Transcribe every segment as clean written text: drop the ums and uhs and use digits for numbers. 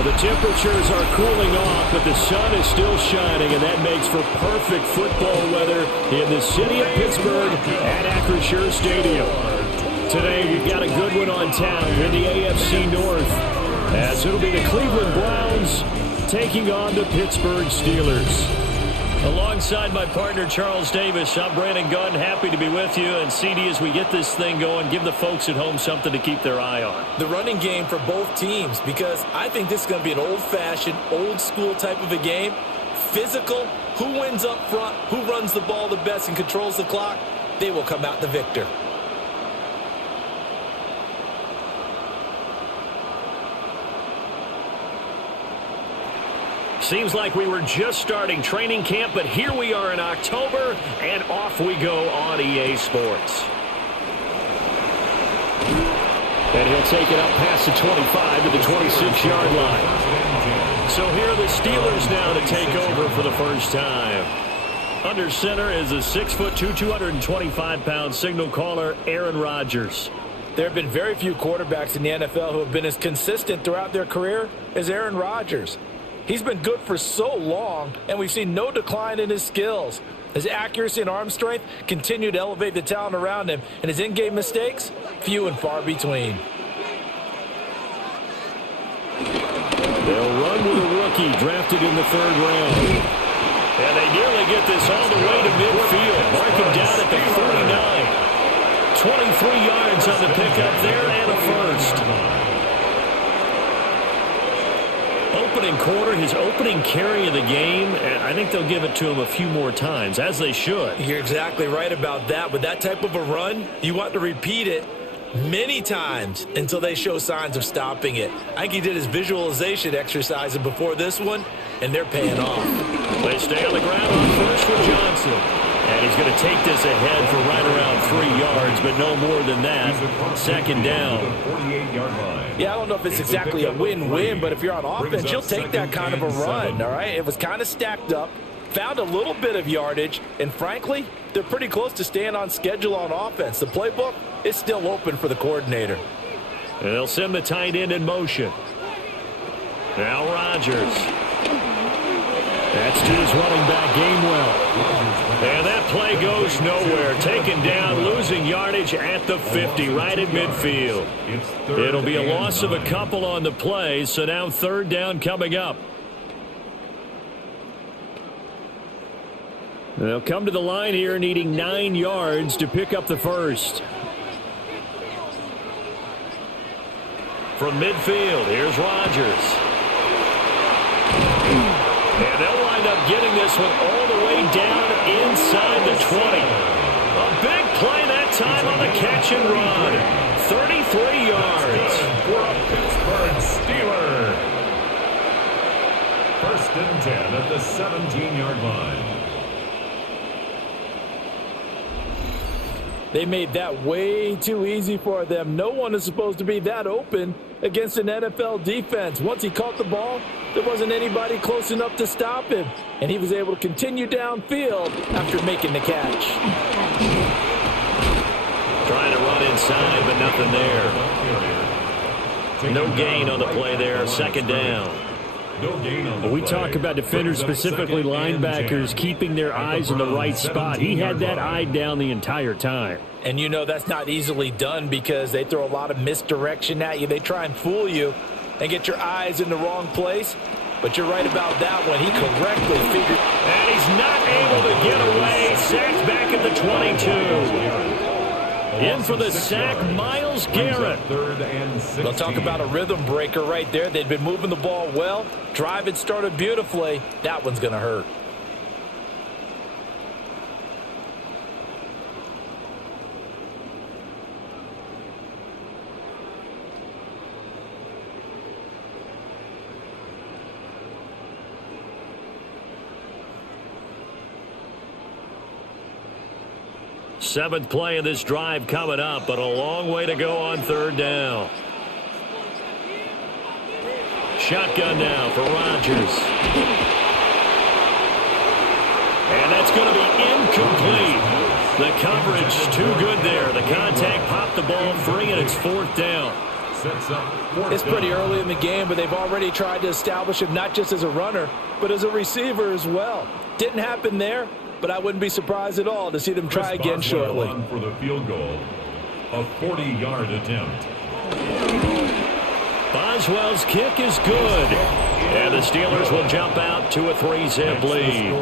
Well, the temperatures are cooling off, but the sun is still shining, and that makes for perfect football weather in the city of Pittsburgh at Acrisure Stadium. Today, we've got a good one on tap in the AFC North, as it'll be the Cleveland Browns taking on the Pittsburgh Steelers. Alongside my partner, Charles Davis, I'm Brandon Gunn. Happy to be with you. And CD, as we get this thing going, give the folks at home something to keep their eye on. The running game for both teams, because I think this is going to be an old-fashioned, old-school type of a game. Physical, who wins up front, who runs the ball the best and controls the clock, they will come out the victor. Seems like we were just starting training camp, but here we are in October, and off we go on EA Sports. And he'll take it up past the 25 to the 26-yard line. So here are the Steelers now to take over for the first time. Under center is a 6'2", 225-pound signal caller, Aaron Rodgers. There have been very few quarterbacks in the NFL who have been as consistent throughout their career as Aaron Rodgers. He's been good for so long, and we've seen no decline in his skills. His accuracy and arm strength continue to elevate the talent around him, and his in-game mistakes, few and far between. They'll run with a rookie drafted in the third round. And they nearly get this all the way to midfield. Mark him down at the 49. 23 yards on the pickup there and a first. Opening quarter, his opening carry of the game, and I think they'll give it to him a few more times, as they should. You're exactly right about that. With that type of a run, you want to repeat it many times until they show signs of stopping it. I think he did his visualization exercises before this one, and they're paying off. They stay on the ground on first for Johnson. And he's going to take this ahead for right around 3 yards, but no more than that. Second down. Yeah, I don't know if it's exactly a win-win, but if you're on offense, you'll take that kind of a run, all right? It was kind of stacked up, found a little bit of yardage, and frankly, they're pretty close to staying on schedule on offense. The playbook is still open for the coordinator. And they'll send the tight end in motion. Now Rodgers. That's to his running back, Gabriel. And that play goes nowhere. Taken down, losing yardage at the 50, right at midfield. It'll be a loss of a couple on the play, so now third down coming up. They'll come to the line here needing 9 yards to pick up the first. From midfield, here's Rodgers. And they'll wind up getting this one all the way down inside the 20. A big play that time on the catch and run. 33 yards. For a Pittsburgh Steeler. First and 10 at the 17-yard line. They made that way too easy for them. No one is supposed to be that open against an NFL defense. Once he caught the ball, there wasn't anybody close enough to stop him, and he was able to continue downfield after making the catch. Trying to run inside, but nothing there. No gain on the play there. Second down. We talk about defenders, specifically linebackers, keeping their eyes in the right spot. He had that eye down the entire time. And you know that's not easily done because they throw a lot of misdirection at you. They try and fool you and get your eyes in the wrong place. But you're right about that one. He correctly figured. And he's not able to get away. Sacked back at the 22. In for the sack, Myles Garrett. They'll talk about a rhythm breaker right there. They'd been moving the ball well. Drive had started beautifully. That one's going to hurt. Seventh play of this drive coming up, but a long way to go on third down. Shotgun now for Rodgers. And that's going to be incomplete. The coverage too good there. The contact popped the ball free, and it's fourth down. sets up fourth It's pretty down. early in the game, but they've already tried to establish him not just as a runner, but as a receiver as well. Didn't happen there, but I wouldn't be surprised at all to see them try again Boswell shortly. on for the field goal, a 40-yard attempt. Boswell's kick is good. And the Steelers will jump out to a 3-zip lead.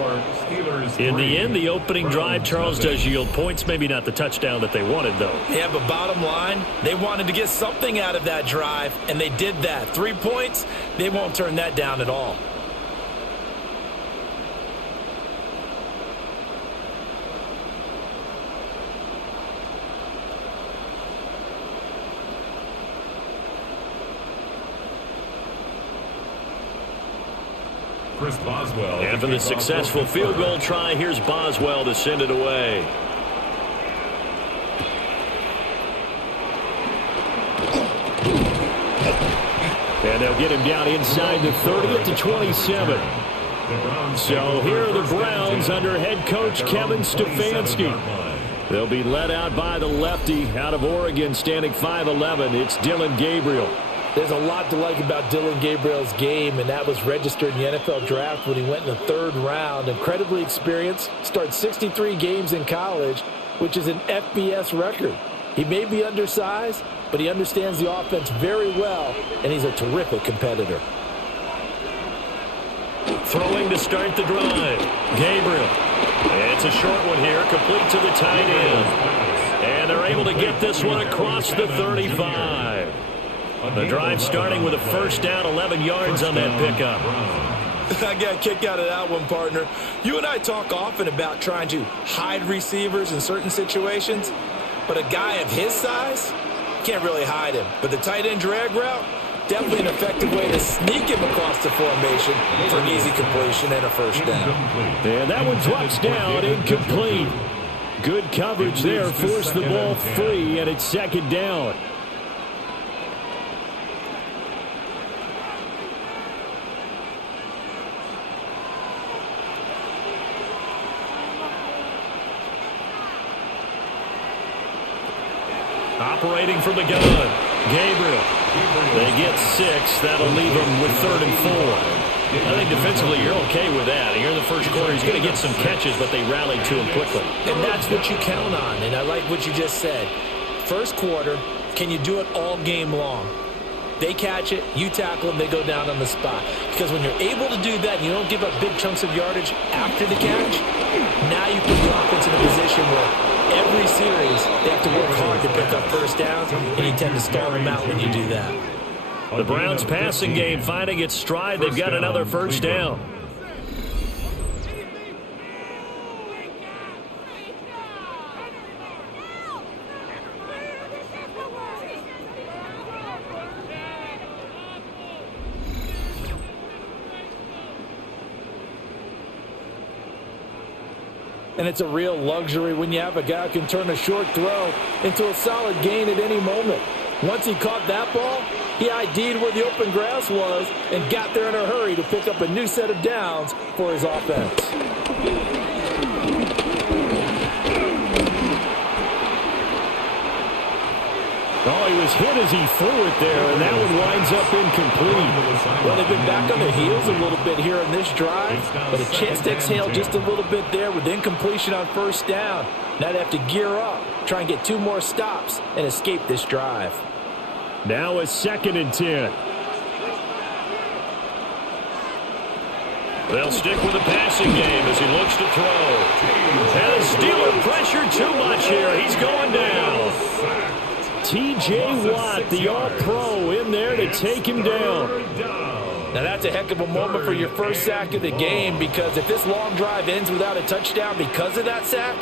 In the end, the opening drive, Charles, does yield points. Maybe not the touchdown that they wanted, though. Yeah, but bottom line, they wanted to get something out of that drive, and they did that. 3 points, they won't turn that down at all. Chris Boswell. And for the successful field goal try, here's Boswell to send it away. And they'll get him down inside the 30 at the 27. So here are the Browns under head coach Kevin Stefanski. They'll be led out by the lefty out of Oregon, standing 5'11". It's Dillon Gabriel. There's a lot to like about Dillon Gabriel's game, and that was registered in the NFL draft when he went in the 3rd round. Incredibly experienced, started 63 games in college, which is an FBS record. He may be undersized, but he understands the offense very well, and he's a terrific competitor. Throwing to start the drive. Gabriel. It's a short one here, complete to the tight end. And they're able to get this one across the 35. The drive starting with a first down, 11 yards on that pickup. I got a kick out of that one, partner. You and I talk often about trying to hide receivers in certain situations, but a guy of his size can't really hide him. But the tight end drag route, definitely an effective way to sneak him across the formation for an easy completion and a first down. And that one drops down, incomplete. Good coverage there, forced the ball free, and it's 2nd down. Operating from the gun, Gabriel. They get 6. That'll leave them with 3rd and 4. I think defensively you're okay with that. Here in the first quarter, he's going to get some catches, but they rallied to him quickly. And that's what you count on, and I like what you just said. First quarter, can you do it all game long? They catch it, you tackle them, they go down on the spot. Because when you're able to do that, and you don't give up big chunks of yardage after the catch, now you put the offense in a position where every series, they have to work hard to pick up first downs, and you tend to stall them out when you do that. The Browns passing game finding its stride. They've got another first down. And it's a real luxury when you have a guy who can turn a short throw into a solid gain at any moment. Once he caught that ball, he ID'd where the open grass was and got there in a hurry to pick up a new set of downs for his offense. Oh, he was hit as he threw it there, and that one winds up incomplete. Well, they've been back on their heels a little bit here in this drive, but a chance to exhale just a little bit there with incompletion on first down. Now they have to gear up, try and get 2 more stops, and escape this drive. Now a 2nd and 10. They'll stick with the passing game as he looks to throw. And the Steeler pressure too much here. He's going down. T.J. Watt, the All-Pro, in there to take him down. Now that's a heck of a moment for your first sack of the game, because if this long drive ends without a touchdown because of that sack,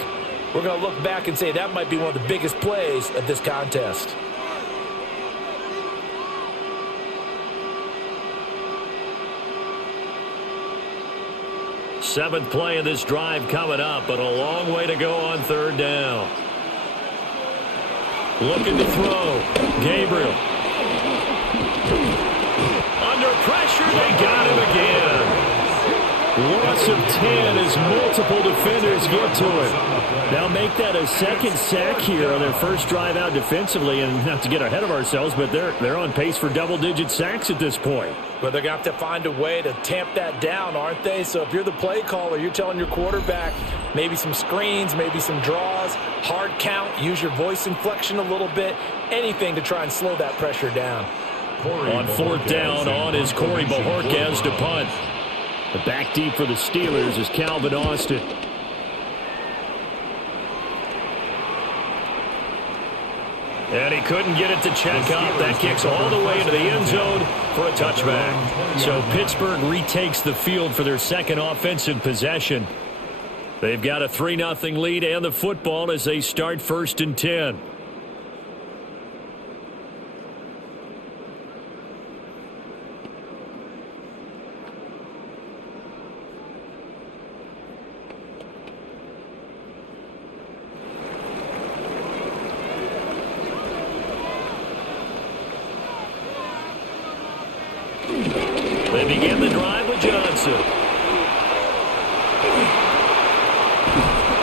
we're going to look back and say that might be one of the biggest plays of this contest. Seventh play of this drive coming up, but a long way to go on 3rd down. Looking to throw. Gabriel. Under pressure, they got him again. Lost loss of 10 as multiple defenders get to it. Now make that a second sack here on their first drive out defensively, and not to get ahead of ourselves, but they're on pace for double-digit sacks at this point. But they're going to have to find a way to tamp that down, aren't they? So if you're the play caller, you're telling your quarterback maybe some screens, maybe some draws, hard count, use your voice inflection a little bit, anything to try and slow that pressure down. On fourth down, on is Corey Bojorquez to punt. The back deep for the Steelers is Calvin Austin. And he couldn't get it to check up. That kicks all the way into the end zone for a touchback. So Pittsburgh retakes the field for their second offensive possession. They've got a 3-0 lead and the football as they start 1st and 10. They begin the drive with Johnson.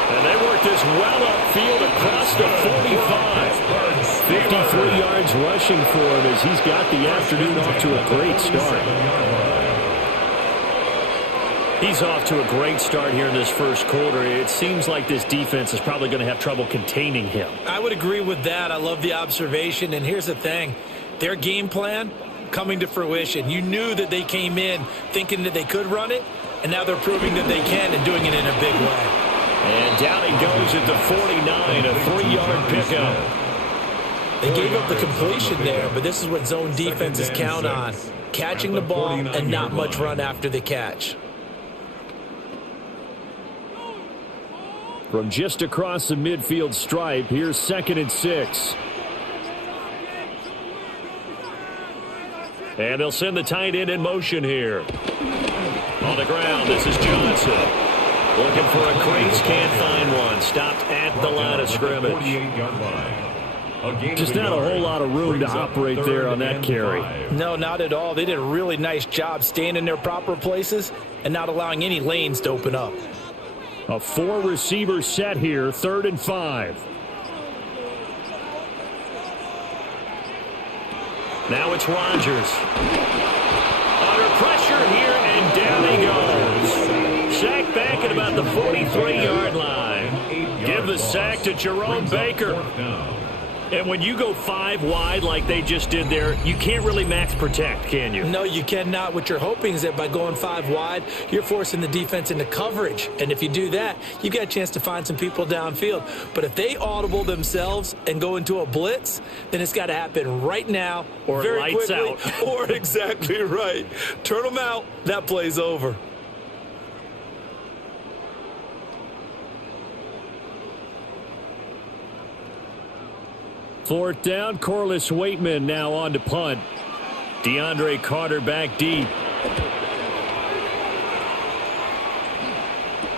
And they work this well upfield across the 45. 53 yards rushing for him as he's got the afternoon off to a great start. He's off to a great start here in this first quarter. It seems like this defense is probably going to have trouble containing him. I would agree with that. I love the observation. And here's the thing. Their game plan coming to fruition. You knew that they came in thinking that they could run it, and now they're proving that they can and doing it in a big way. And down he goes at the 49, a 3-yard pickup. They gave up the completion there, but this is what zone defenses count on. Catching the ball and not much run after the catch. From just across the midfield stripe, here's 2nd and 6. And they'll send the tight end in motion here. On the ground, this is Johnson. Looking for a crease, can't find one. Stopped at the line of scrimmage. Just not a whole lot of room to operate there on that carry. No, not at all. They did a really nice job staying in their proper places and not allowing any lanes to open up. A 4-receiver set here, 3rd and 5. Now it's Rodgers. Under pressure here, and down he goes. Sack back at about the 43-yard line. Give the sack to Jerome Baker. And when you go 5 wide like they just did there, you can't really max protect, can you? No, you cannot. What you're hoping is that by going 5 wide, you're forcing the defense into coverage. And if you do that, you've got a chance to find some people downfield. But if they audible themselves and go into a blitz, then it's got to happen right now, or very lights quickly, out. Or exactly right. Turn them out. That play's over. Fourth down, Corliss Waitman now on to punt. DeAndre Carter back deep.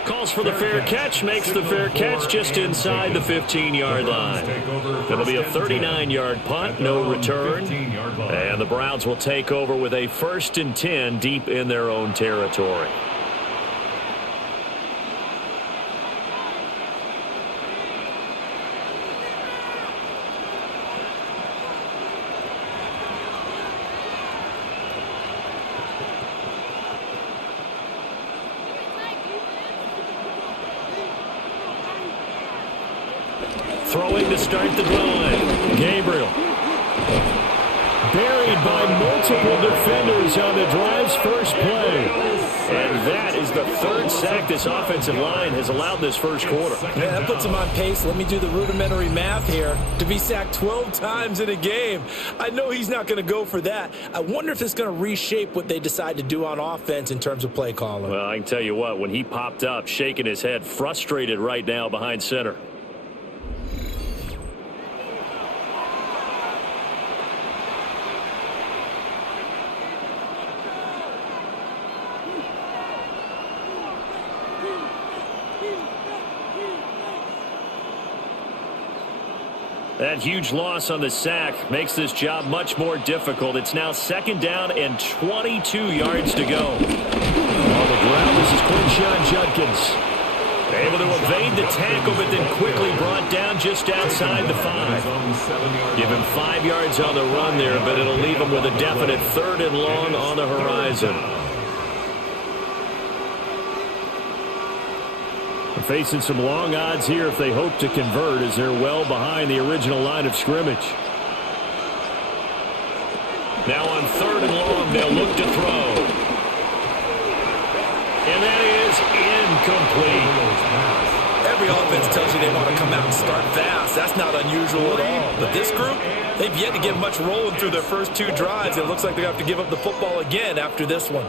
Calls for the fair catch, makes the fair catch just inside the 15-yard line. It'll be a 39-yard punt, no return. And the Browns will take over with a 1st and 10 deep in their own territory. Throwing to start the drive. Gabriel. Buried by multiple defenders on the drive's first play. And that is the 3rd sack this offensive line has allowed this first quarter. Yeah, that puts him on pace. Let me do the rudimentary math here. To be sacked 12 times in a game. I know he's not going to go for that. I wonder if it's going to reshape what they decide to do on offense in terms of play calling. Well, I can tell you what, when he popped up, shaking his head, frustrated right now behind center. That huge loss on the sack makes this job much more difficult. It's now 2nd down and 22 yards to go. on the ground. This is Quinshon Judkins. Able to evade the tackle, but then quickly brought down just outside the 5. Give him 5 yards on the run there, but it'll leave him with a definite 3rd and long on the horizon. They're facing some long odds here if they hope to convert, as they're well behind the original line of scrimmage. Now on 3rd and long, they'll look to throw. And that is incomplete. Every offense tells you they want to come out and start fast. That's not unusual at all. But this group, they've yet to get much rolling through their first 2 drives. It looks like they have to give up the football again after this one.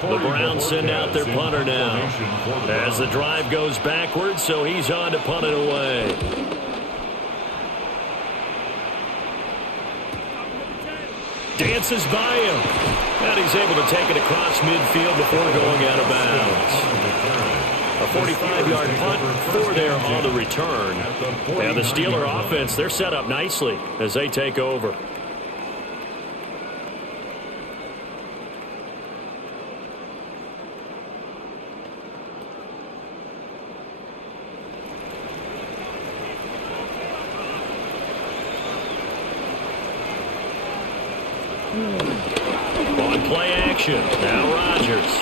The Browns send out their punter now as the drive goes backwards, so he's on to punt it away. Dances by him, and he's able to take it across midfield before going out of bounds. A 45-yard punt for there on the return. And the Steeler offense, they're set up nicely as they take over. On play action, now Rodgers.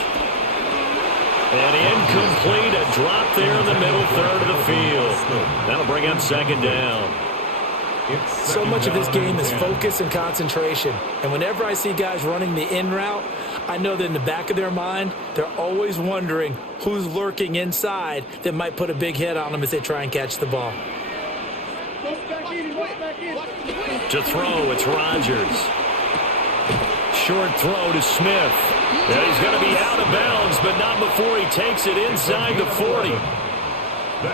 And incomplete, a drop there in the middle 3rd of the field. That'll bring up 2nd down. So much of this game is focus and concentration. And whenever I see guys running the in route, I know that in the back of their mind, they're always wondering who's lurking inside that might put a big hit on them as they try and catch the ball. To throw, it's Rodgers. Short throw to Smith. And he's going to be out of bounds, but not before he takes it inside the 40.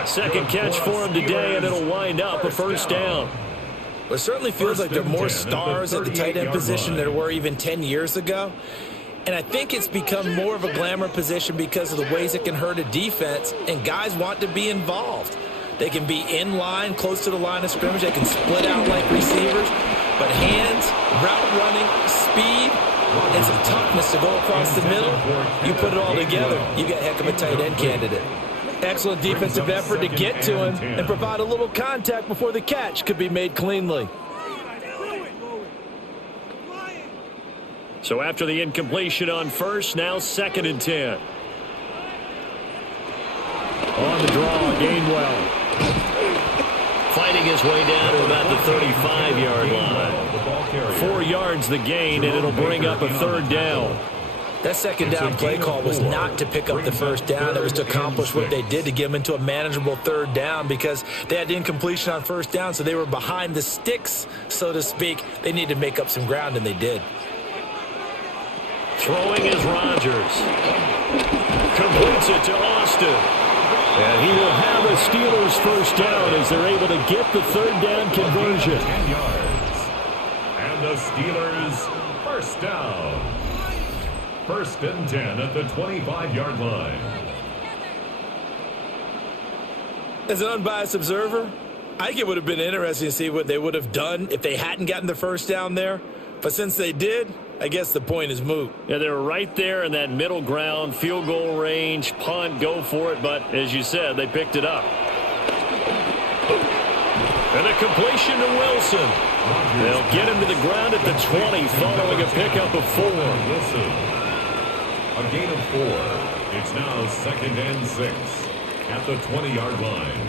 Second catch for him today, and it'll wind up a 1st down. Well, it certainly feels like there are more stars at the tight end position than there were even 10 years ago. And I think it's become more of a glamour position because of the ways it can hurt a defense, and guys want to be involved. They can be in line, close to the line of scrimmage. They can split out like receivers. But hands, route running, speed, and some toughness to go across the middle, you put it all together, you got a heck of a tight end candidate. Excellent defensive effort to get to him and provide a little contact before the catch could be made cleanly. So after the incompletion on 1st, now 2nd and 10. On the draw, Gainwell. Fighting his way down to about the 35-yard line. 4 yards the gain, and it'll bring up a 3rd down. That 2nd down play call was not to pick up the 1st down. It was to accomplish what they did to get them into a manageable 3rd down because they had incompletion on 1st down, so they were behind the sticks, so to speak. They needed to make up some ground, and they did. Throwing is Rodgers. Completes it to Austin. And he will have a Steelers 1st down as they're able to get the 3rd down conversion. 10 yards. And the Steelers 1st down. 1st and 10 at the 25-yard line. As an unbiased observer, I think it would have been interesting to see what they would have done if they hadn't gotten the 1st down there. But since they did, I guess the point is moot. Yeah, they were right there in that middle ground, field goal range, punt, go for it. But as you said, they picked it up. And a completion to Wilson. They'll get him to the ground at the 20 following a pickup of 4. Wilson. A gain of 4. It's now 2nd and 6 at the 20-yard line.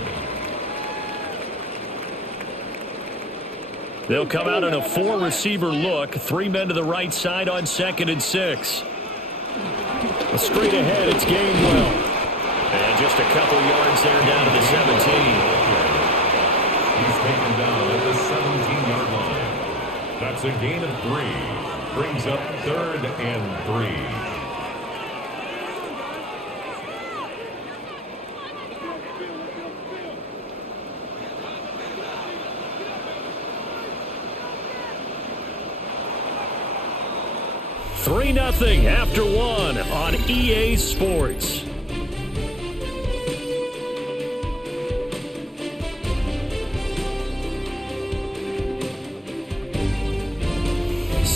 They'll come out in a 4-receiver look. 3 men to the right side on 2nd and 6. Straight ahead, it's Gainwell. And just a couple yards there down to the 17. He's taken down at the 17-yard line. That's a gain of 3. Brings up 3rd and 3. Nothing after 1 on EA Sports.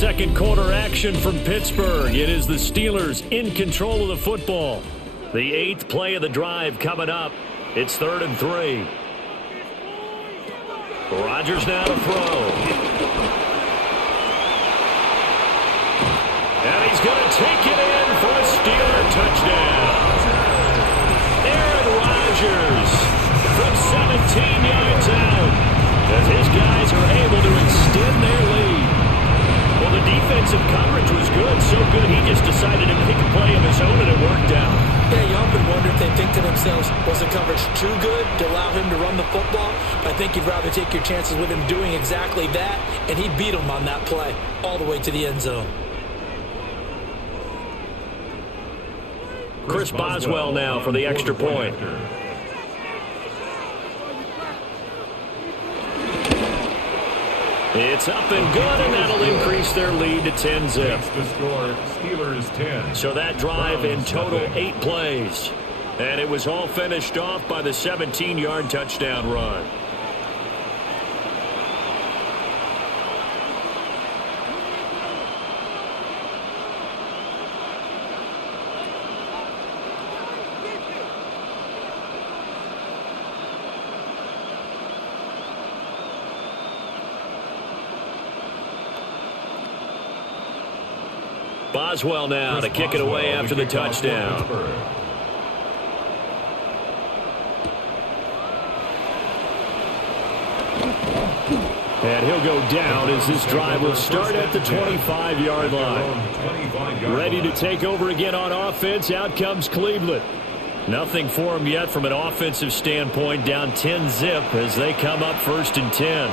second quarter action from Pittsburgh. It is the Steelers in control of the football. The 8th play of the drive coming up. It's 3rd and 3. Rodgers now to throw. And he's going to take it in for a Steeler touchdown. Aaron Rodgers from 17 yards out, as his guys are able to extend their lead. Well, the defensive coverage was good, so good he just decided to make a play of his own, and it worked out. Yeah, you often wonder if they think to themselves, was the coverage too good to allow him to run the football? I think you'd rather take your chances with him doing exactly that, and he beat him on that play all the way to the end zone. Chris Boswell now for the extra point. It's up and good, and that'll increase their lead to 10-zip. The score, Steelers 10. So that drive in total 8 plays. And it was all finished off by the 17-yard touchdown run. Boswell now to kick it away after the touchdown. And he'll go down as this drive will start at the 25-yard line. Ready to take over again on offense. Out comes Cleveland. Nothing for them yet from an offensive standpoint. Down 10-zip as they come up 1st and 10.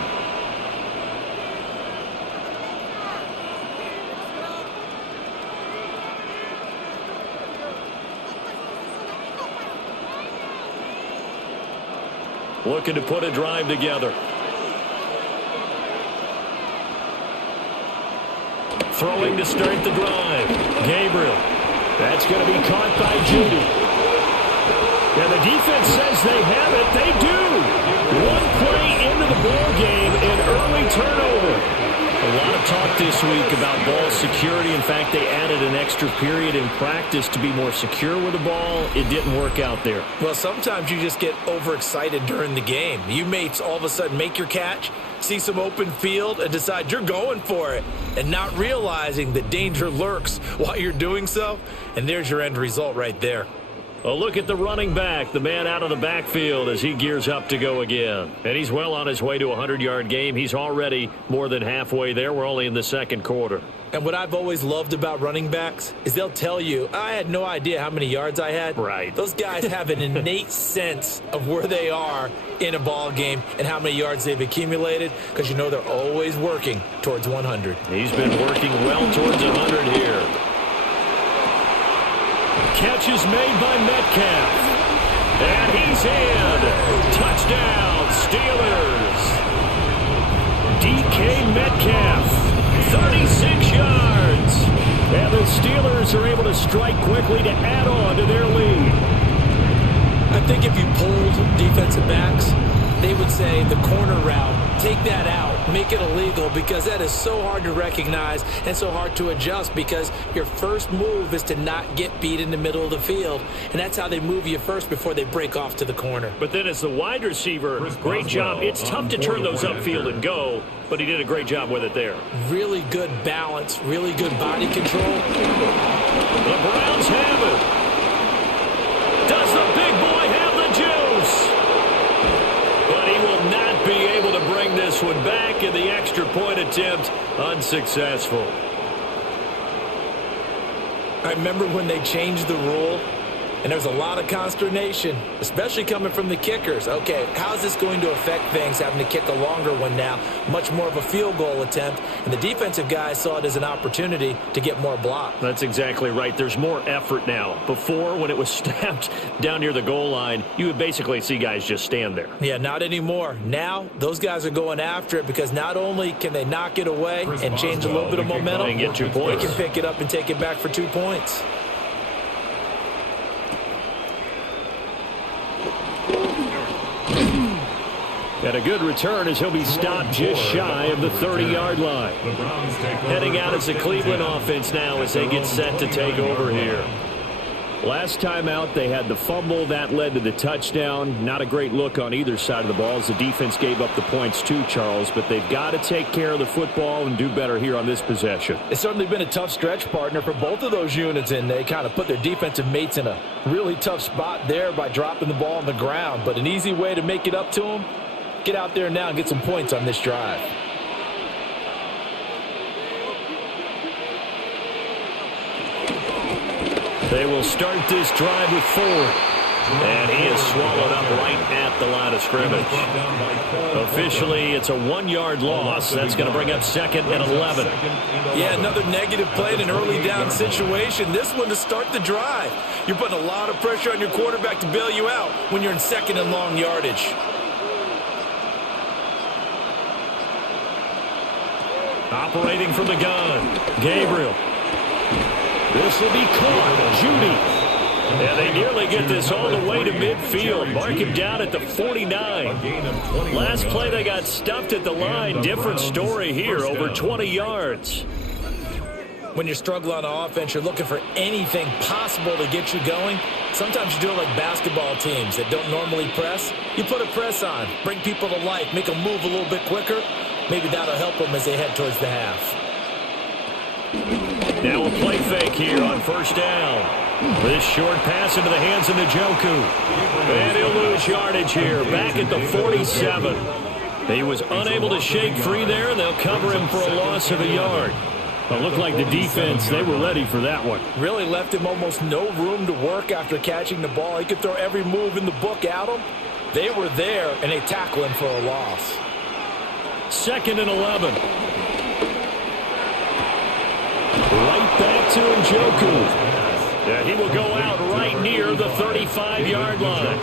Looking to put a drive together. Throwing to start the drive. Gabriel. That's going to be caught by Judy. And the defense says they have it. They do. One play into the ball game, an early turnover. A lot of talk this week about ball security. In fact, they added an extra period in practice to be more secure with the ball. It didn't work out there. Well, sometimes you just get overexcited during the game. You may all of a sudden make your catch, see some open field, and decide you're going for it, and not realizing the danger lurks while you're doing so. And there's your end result right there. A look at the running back, the man out of the backfield as he gears up to go again. And he's well on his way to a 100-yard game. He's already more than halfway there. We're only in the second quarter. And what I've always loved about running backs is they'll tell you, I had no idea how many yards I had. Right. Those guys have an innate sense of where they are in a ball game and how many yards they've accumulated, because you know they're always working towards 100. He's been working well towards 100 here. Catch is made by Metcalf. And he's in. Touchdown, Steelers. DK Metcalf, 36 yards. And the Steelers are able to strike quickly to add on to their lead. I think if you pulled defensive backs, they would say the corner route, take that out, make it illegal, because that is so hard to recognize and so hard to adjust, because your first move is to not get beat in the middle of the field, and that's how they move you first before they break off to the corner. But then as the wide receiver, great job. It's tough to turn those upfield and go, but he did a great job with it there. Really good balance, really good body control. The Browns have it. Does the big boy have the juice? But he will not be able to bring this one back, and the extra point attempt unsuccessful. I remember when they changed the rule, and there was a lot of consternation, especially coming from the kickers. Okay, how's this going to affect things, having to kick a longer one now, much more of a field goal attempt, and the defensive guys saw it as an opportunity to get more blocks. That's exactly right. There's more effort now. Before, when it was snapped down near the goal line, you would basically see guys just stand there. Yeah, not anymore. Now, those guys are going after it, because not only can they knock it away and change a little bit of momentum, and get 2 points. They can pick it up and take it back for 2 points. And a good return as he'll be stopped just shy of the 30-yard line. Heading out as the Cleveland offense now as they get set to take over here. Last time out, they had the fumble. That led to the touchdown. Not a great look on either side of the ball as the defense gave up the points too, Charles. But they've got to take care of the football and do better here on this possession. It's certainly been a tough stretch, partner, for both of those units, and they kind of put their defensive mates in a really tough spot there by dropping the ball on the ground. But an easy way to make it up to them, get out there now and get some points on this drive. They will start this drive with Ford. And he is swallowed up right at the line of scrimmage. Officially, it's a 1-yard loss. That's going to bring up 2nd and 11. Yeah, another negative play in an early down situation. This one to start the drive. You're putting a lot of pressure on your quarterback to bail you out when you're in 2nd and long yardage. Operating from the gun, Gabriel. This will be caught. Judy. And they nearly get this all the way to midfield. Mark him down at the 49. Last play they got stuffed at the line. Different story here, over 20 yards. When you're struggling on offense, you're looking for anything possible to get you going. Sometimes you do it like basketball teams that don't normally press. You put a press on, bring people to life, make them move a little bit quicker. Maybe that'll help them as they head towards the half. Now a play fake here on first down. This short pass into the hands of Njoku. And he'll lose yardage here, back at the 47. He was unable to shake free there, and they'll cover him for a loss of a yard. It looked like the defense, they were ready for that one. Really left him almost no room to work after catching the ball. He could throw every move in the book at him. They were there, and they tackle him for a loss. 2nd and 11. Right back to Njoku. Yeah, he will go out right near the 35-yard line.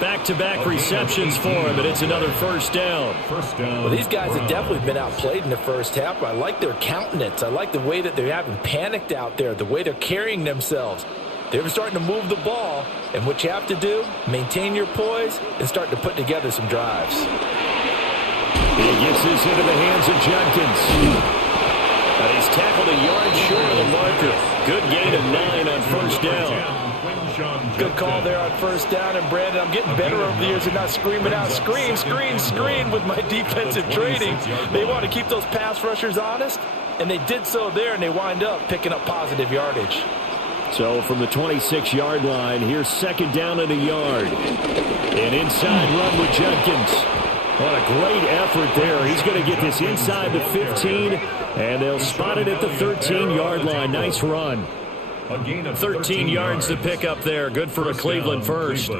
Back-to-back receptions for him, and it's another first down. Well, these guys have definitely been outplayed in the first half. I like their countenance. I like the way that they haven't panicked out there, the way they're carrying themselves. They're starting to move the ball, and what you have to do, maintain your poise and start to put together some drives. He gets this into the hands of Jenkins. And he's tackled a yard short of the marker. Good gain of 9 on first down. Good call there on first down. And, Brandon, I'm getting better over the years at not screaming out, screen, screen, screen with my defensive training. They want to keep those pass rushers honest, and they did so there, and they wind up picking up positive yardage. So from the 26-yard line, here's 2nd down and a yard. An inside run with Jenkins. What a great effort there. He's going to get this inside the 15, and they'll spot it at the 13-yard line. Nice run. 13 yards to pick up there. Good for a Cleveland first.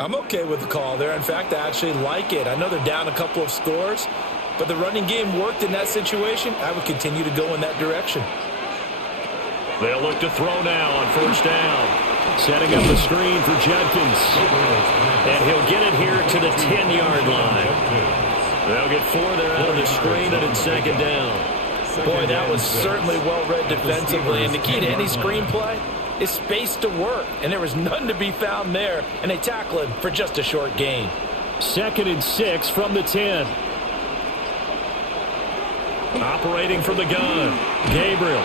I'm okay with the call there. In fact, I actually like it. I know they're down a couple of scores, but the running game worked in that situation. I would continue to go in that direction. They'll look to throw now on first down. Setting up the screen for Jenkins. And he'll get it here to the 10-yard line. They'll get 4 there out of the screen, and it's 2nd down. Boy, that was certainly well-read defensively. And the key to any screenplay is space to work. And there was none to be found there. And they tackle him for just a short gain. 2nd and 6 from the 10. Operating from the gun, Gabriel.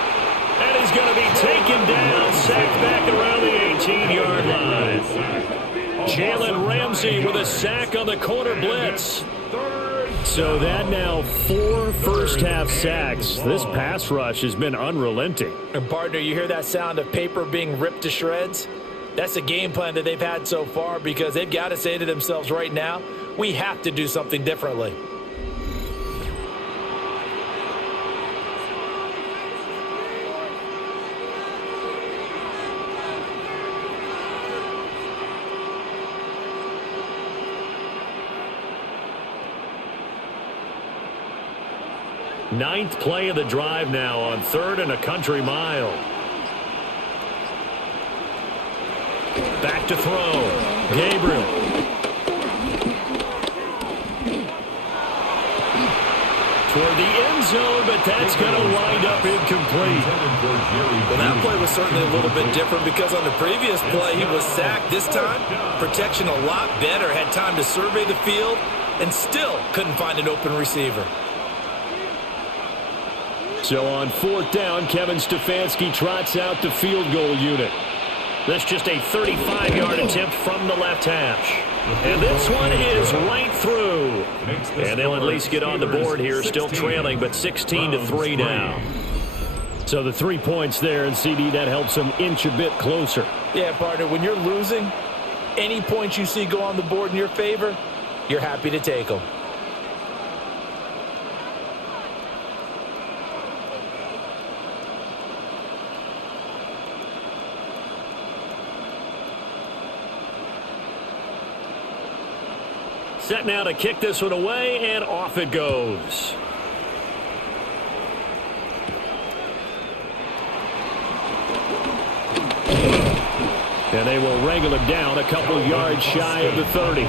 And he's going to be taken down, sacked back around the 18-yard line. Jalen Ramsey with a sack on the corner blitz. So that now 4 first-half sacks. This pass rush has been unrelenting. And, partner, you hear that sound of paper being ripped to shreds? That's the game plan that they've had so far because they've got to say to themselves right now, we have to do something differently. Ninth play of the drive now on 3rd and a country mile. Back to throw. Gabriel. toward the end zone, but that's going to wind up incomplete. Well, that play was certainly a little bit different because on the previous play, he was sacked. This time, protection a lot better. Had time to survey the field and still couldn't find an open receiver. So on 4th down, Kevin Stefanski trots out the field goal unit. That's just a 35-yard attempt from the left hash. And this one is right through. And they'll at least get on the board here, still trailing, but 16-3 now. So the 3 points there, and CD, that helps them inch a bit closer. Yeah, partner, when you're losing, any points you see go on the board in your favor, you're happy to take them. Set now to kick this one away, and off it goes. And they will wrangle him down a couple yards shy of the 30.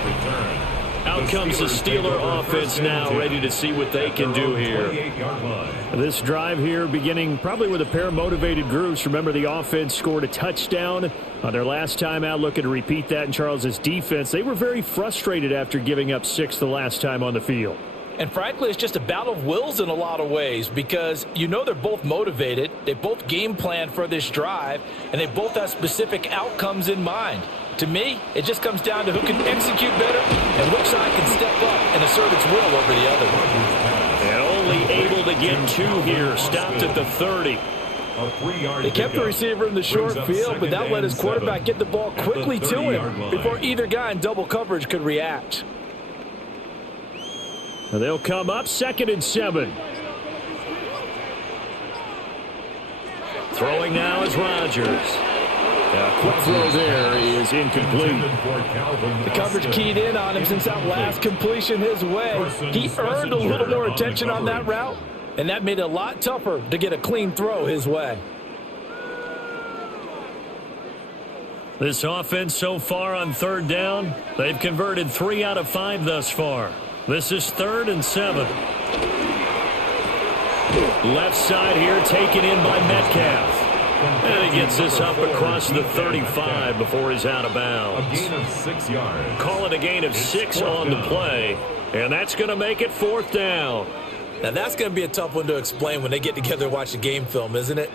Out comes the Steeler offense now, ready to see what they can do here. This drive here beginning probably with a pair of motivated groups. Remember, the offense scored a touchdown on their last time out, looking to repeat that in Charles's defense. They were very frustrated after giving up 6 the last time on the field. And frankly, it's just a battle of wills in a lot of ways because you know they're both motivated. They both game plan for this drive, and they both have specific outcomes in mind. To me, it just comes down to who can execute better and which side can step up and assert its will over the other. And only able to get 2 here, stopped at the 30. They kept the receiver in the short field, but that let his quarterback get the ball quickly to him before either guy in double coverage could react. And they'll come up 2nd and 7. Throwing now is Rodgers. A quick throw there is incomplete. The coverage keyed in on him since that last completion his way. He earned a little more attention on that route, and that made it a lot tougher to get a clean throw his way. This offense so far on 3rd down, they've converted 3 out of 5 thus far. This is 3rd and 7. Left side here taken in by Metcalf. And he gets this up across the 35 before he's out of bounds. A gain of 6 yards. Call it a gain of 6 on the play. And that's going to make it 4th down. Now that's going to be a tough one to explain when they get together and watch the game film, isn't it?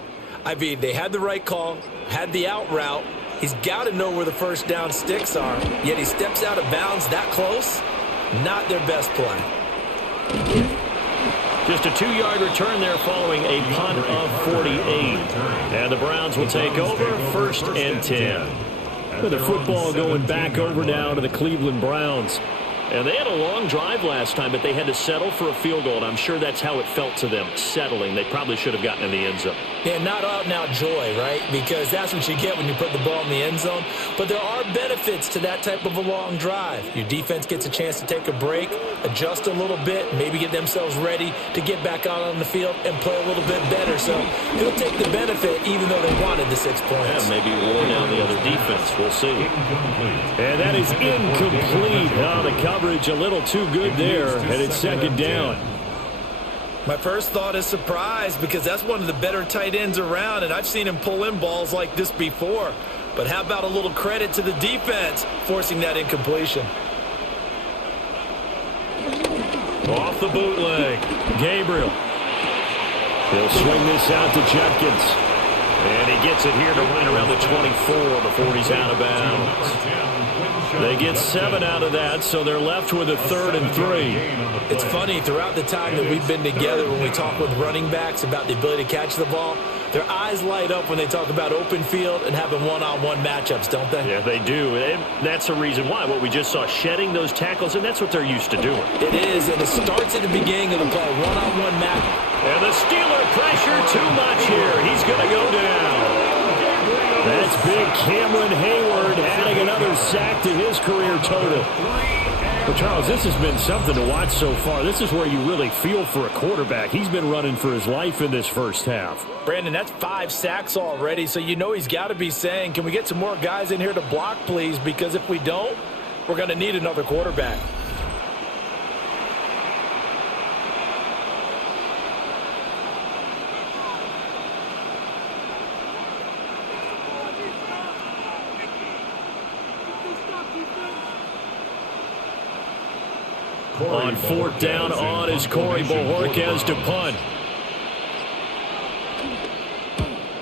I mean, they had the right call, had the out route. He's got to know where the first down sticks are. Yet he steps out of bounds that close. Not their best play. Just a 2-yard return there following a punt of 48. And the Browns will take over 1st and 10. With the football going back over now to the Cleveland Browns. And they had a long drive last time, but they had to settle for a field goal. And I'm sure that's how it felt to them, settling. They probably should have gotten in the end zone. Yeah, not out-and-out joy, right? Because that's what you get when you put the ball in the end zone. But there are benefits to that type of a long drive. Your defense gets a chance to take a break, adjust a little bit, maybe get themselves ready to get back out on the field and play a little bit better. So they'll take the benefit even though they wanted the 6 points. Yeah, maybe wear down the other defense. We'll see. And that is incomplete. Oh, the coverage a little too good there, and it's 2nd down. My first thought is surprise because that's one of the better tight ends around, and I've seen him pull in balls like this before. But how about a little credit to the defense forcing that incompletion? Off the bootleg, Gabriel. He'll swing this out to Judkins. And he gets it here to right around the 24 before he's out of bounds. They get 7 out of that, so they're left with a 3rd and 3. It's funny, throughout the time that we've been together, when we talk with running backs about the ability to catch the ball, their eyes light up when they talk about open field and having one-on-one matchups, don't they? Yeah, they do. And that's the reason why. What we just saw, shedding those tackles, and that's what they're used to doing. It is, and it starts at the beginning of the play, one-on-one match. And the Steeler pressure too much here. He's going to go down. That's big Cameron Hayward adding another sack to his career total. Well, Charles, this has been something to watch so far. This is where you really feel for a quarterback. He's been running for his life in this first half. Brandon, that's 5 sacks already, so you know he's got to be saying, can we get some more guys in here to block, please? Because if we don't, we're going to need another quarterback. On fourth down on is Corey Bojorquez to punt.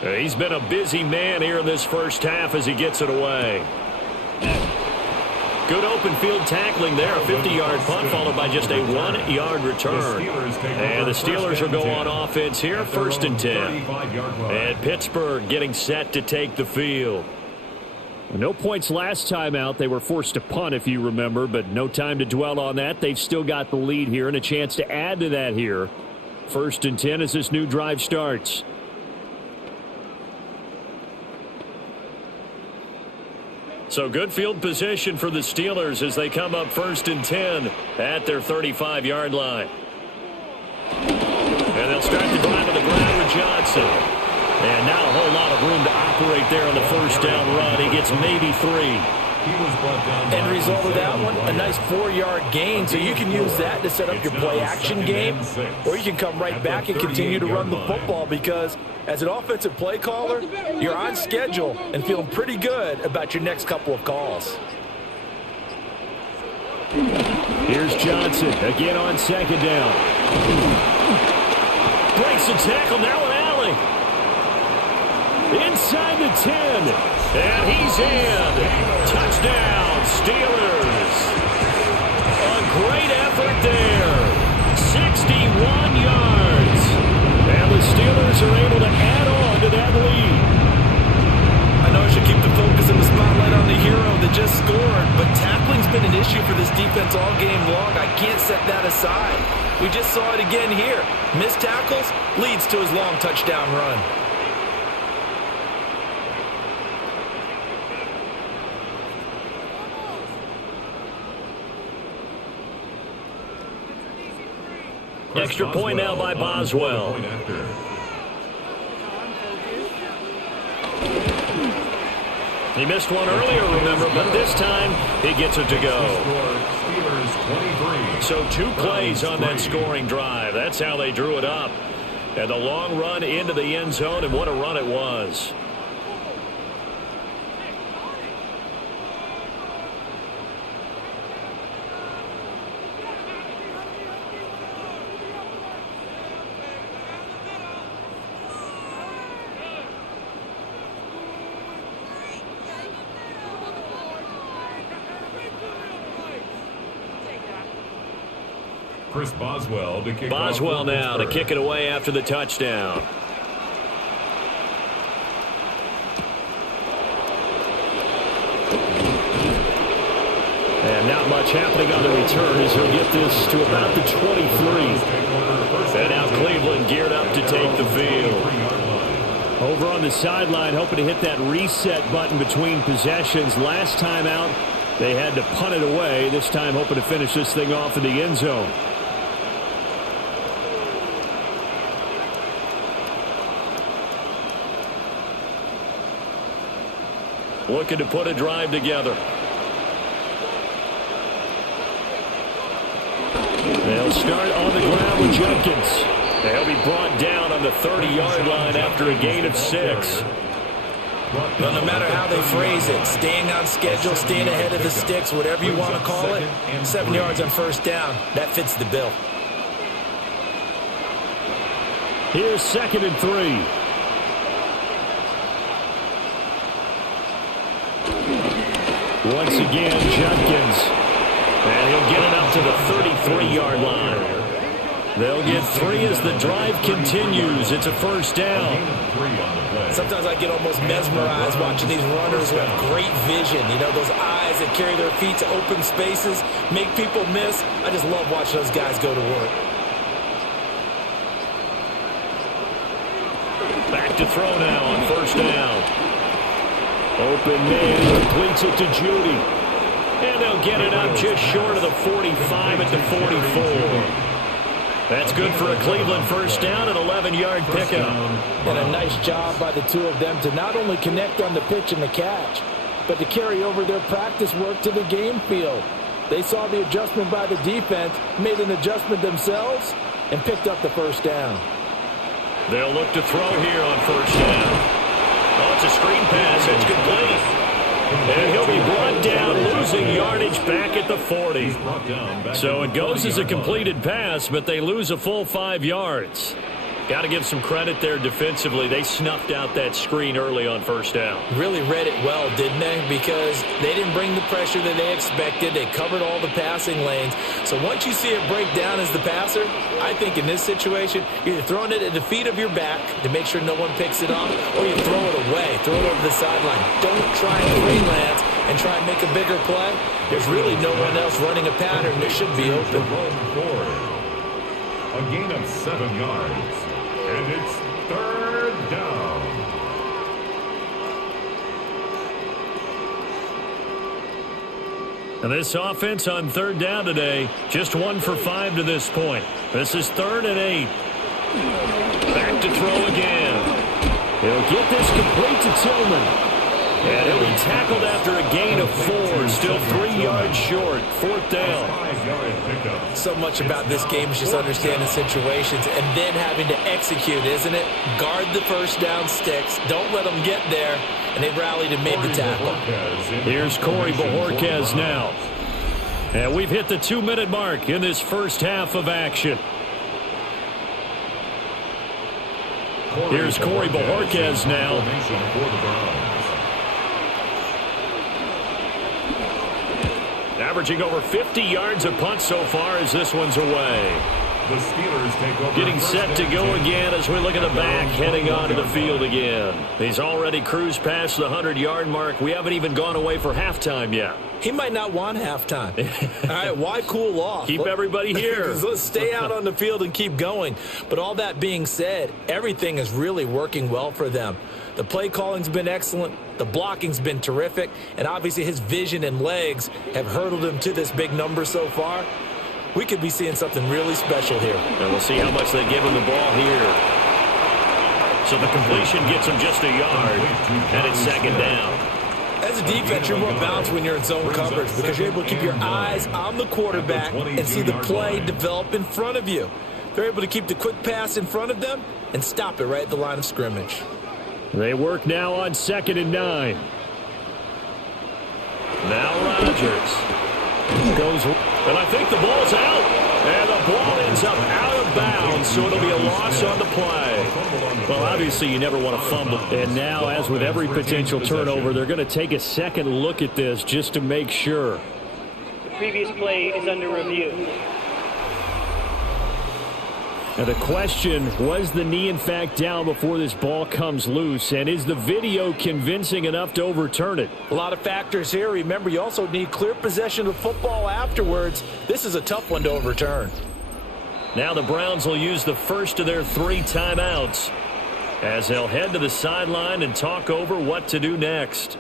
He's been a busy man here in this first half as he gets it away. Good open field tackling there. A 50-yard punt followed by just a 1-yard return. And the Steelers will go on offense here, 1st and 10. And Pittsburgh getting set to take the field. No points last time out. They were forced to punt, if you remember, but no time to dwell on that. They've still got the lead here and a chance to add to that here. 1st and 10 as this new drive starts. So good field position for the Steelers as they come up 1st and 10 at their 35-yard line. And they'll start the drive on the ground with Johnson. And not a whole lot of room to operate there on the first down run. He gets maybe 3. End result of that one, a nice 4-yard gain. So you can use that to set up your play-action game, or you can come right back and continue to run the football because as an offensive play caller, you're on schedule and feeling pretty good about your next couple of calls. Here's Johnson again on 2nd down. Breaks the tackle, now an alley. Inside the 10, and he's in. Touchdown, Steelers. A great effort there. 61 yards. And the Steelers are able to add on to that lead. I know I should keep the focus and the spotlight on the hero that just scored, but tackling's been an issue for this defense all game long. I can't set that aside. We just saw it again here. Missed tackles leads to his long touchdown run. Extra point now by Boswell. He missed one earlier, remember, but this time he gets it to go. So 2 plays on that scoring drive. That's how they drew it up. And the long run into the end zone, and what a run it was. Chris Boswell to kick Boswell now to kick it away after the touchdown. And not much happening on the return as he'll get this to about the 23. And now Cleveland geared up to take the field. Over on the sideline, hoping to hit that reset button between possessions. Last time out, they had to punt it away. This time hoping to finish this thing off in the end zone. Looking to put a drive together. They'll start on the ground with Jenkins. They'll be brought down on the 30-yard line after a gain of 6. Well, no matter how they phrase it, staying on schedule, staying ahead of the sticks, whatever you want to call it, 7 yards on first down, that fits the bill. Here's 2nd and 3. Once again, Jenkins. And he'll get it up to the 33-yard line. They'll get 3 as the drive continues. It's a first down. Sometimes I get almost mesmerized watching these runners who have great vision. You know, those eyes that carry their feet to open spaces, make people miss. I just love watching those guys go to work. Back to throw now on first down. Open man completes it to Judy. And they'll get it up just short of the 45 at the 44. That's good for a Cleveland first down, an 11-yard pickup. And a nice job by the two of them to not only connect on the pitch and the catch, but to carry over their practice work to the game field. They saw the adjustment by the defense, made an adjustment themselves, and picked up the first down. They'll look to throw here on first down. Oh, it's a screen pass. It's complete. And he'll be brought down, losing back at the 40. So it goes as a completed pass, but they lose a full 5 yards. Got to give some credit there defensively. They snuffed out that screen early on first down. Really read it well, didn't they? Because they didn't bring the pressure that they expected. They covered all the passing lanes. So once you see it break down as the passer, I think in this situation, you're either throwing it at the feet of your back to make sure no one picks it off, or you throw it away, throw it over the sideline. Don't try and freelance and try and make a bigger play. There's really no one else running a pattern that should be open. A gain of 7 yards. And it's 3rd down. And this offense on 3rd down today, just 1 for 5 to this point. This is 3rd and 8. Back to throw again. He'll get this complete to Tillman. And he'll be tackled after a gain of 4, still 3 yards short, 4th down. So much about this game is just understanding situations and then having to execute, isn't it? Guard the first down sticks. Don't let them get there. And they rallied and made the tackle. Here's Corey Bojorquez now. And we've hit the 2-minute mark in this first half of action. Here's Corey Bojorquez now. Averaging over 50 yards a punt so far as this one's away. The Steelers take over. Getting set to go again as we look at the back, heading onto the field again. He's already cruised past the 100-yard mark. We haven't even gone away for halftime yet. He might not want halftime. All right, why cool off? Keep everybody here. Let's stay out on the field and keep going. But all that being said, everything is really working well for them. The play calling's been excellent. The blocking's been terrific. And obviously his vision and legs have hurdled him to this big number so far. We could be seeing something really special here. And we'll see how much they give him the ball here. So the completion gets him just a yard. And it's 2nd down. As a defense, you're more balanced when you're in zone coverage because you're able to keep your eyes on the quarterback and see the play develop in front of you. They're able to keep the quick pass in front of them and stop it right at the line of scrimmage. They work now on 2nd and 9. Now Rodgers goes, and I think the ball's out. And the ball ends up out of bounds, so it'll be a loss on the play. Well, obviously you never want to fumble. And now, as with every potential turnover, they're going to take a second look at this just to make sure. The previous play is under review. Now the question, was the knee in fact down before this ball comes loose? And is the video convincing enough to overturn it? A lot of factors here. Remember, you also need clear possession of football afterwards. This is a tough one to overturn. Now the Browns will use the first of their 3 timeouts as they'll head to the sideline and talk over what to do next.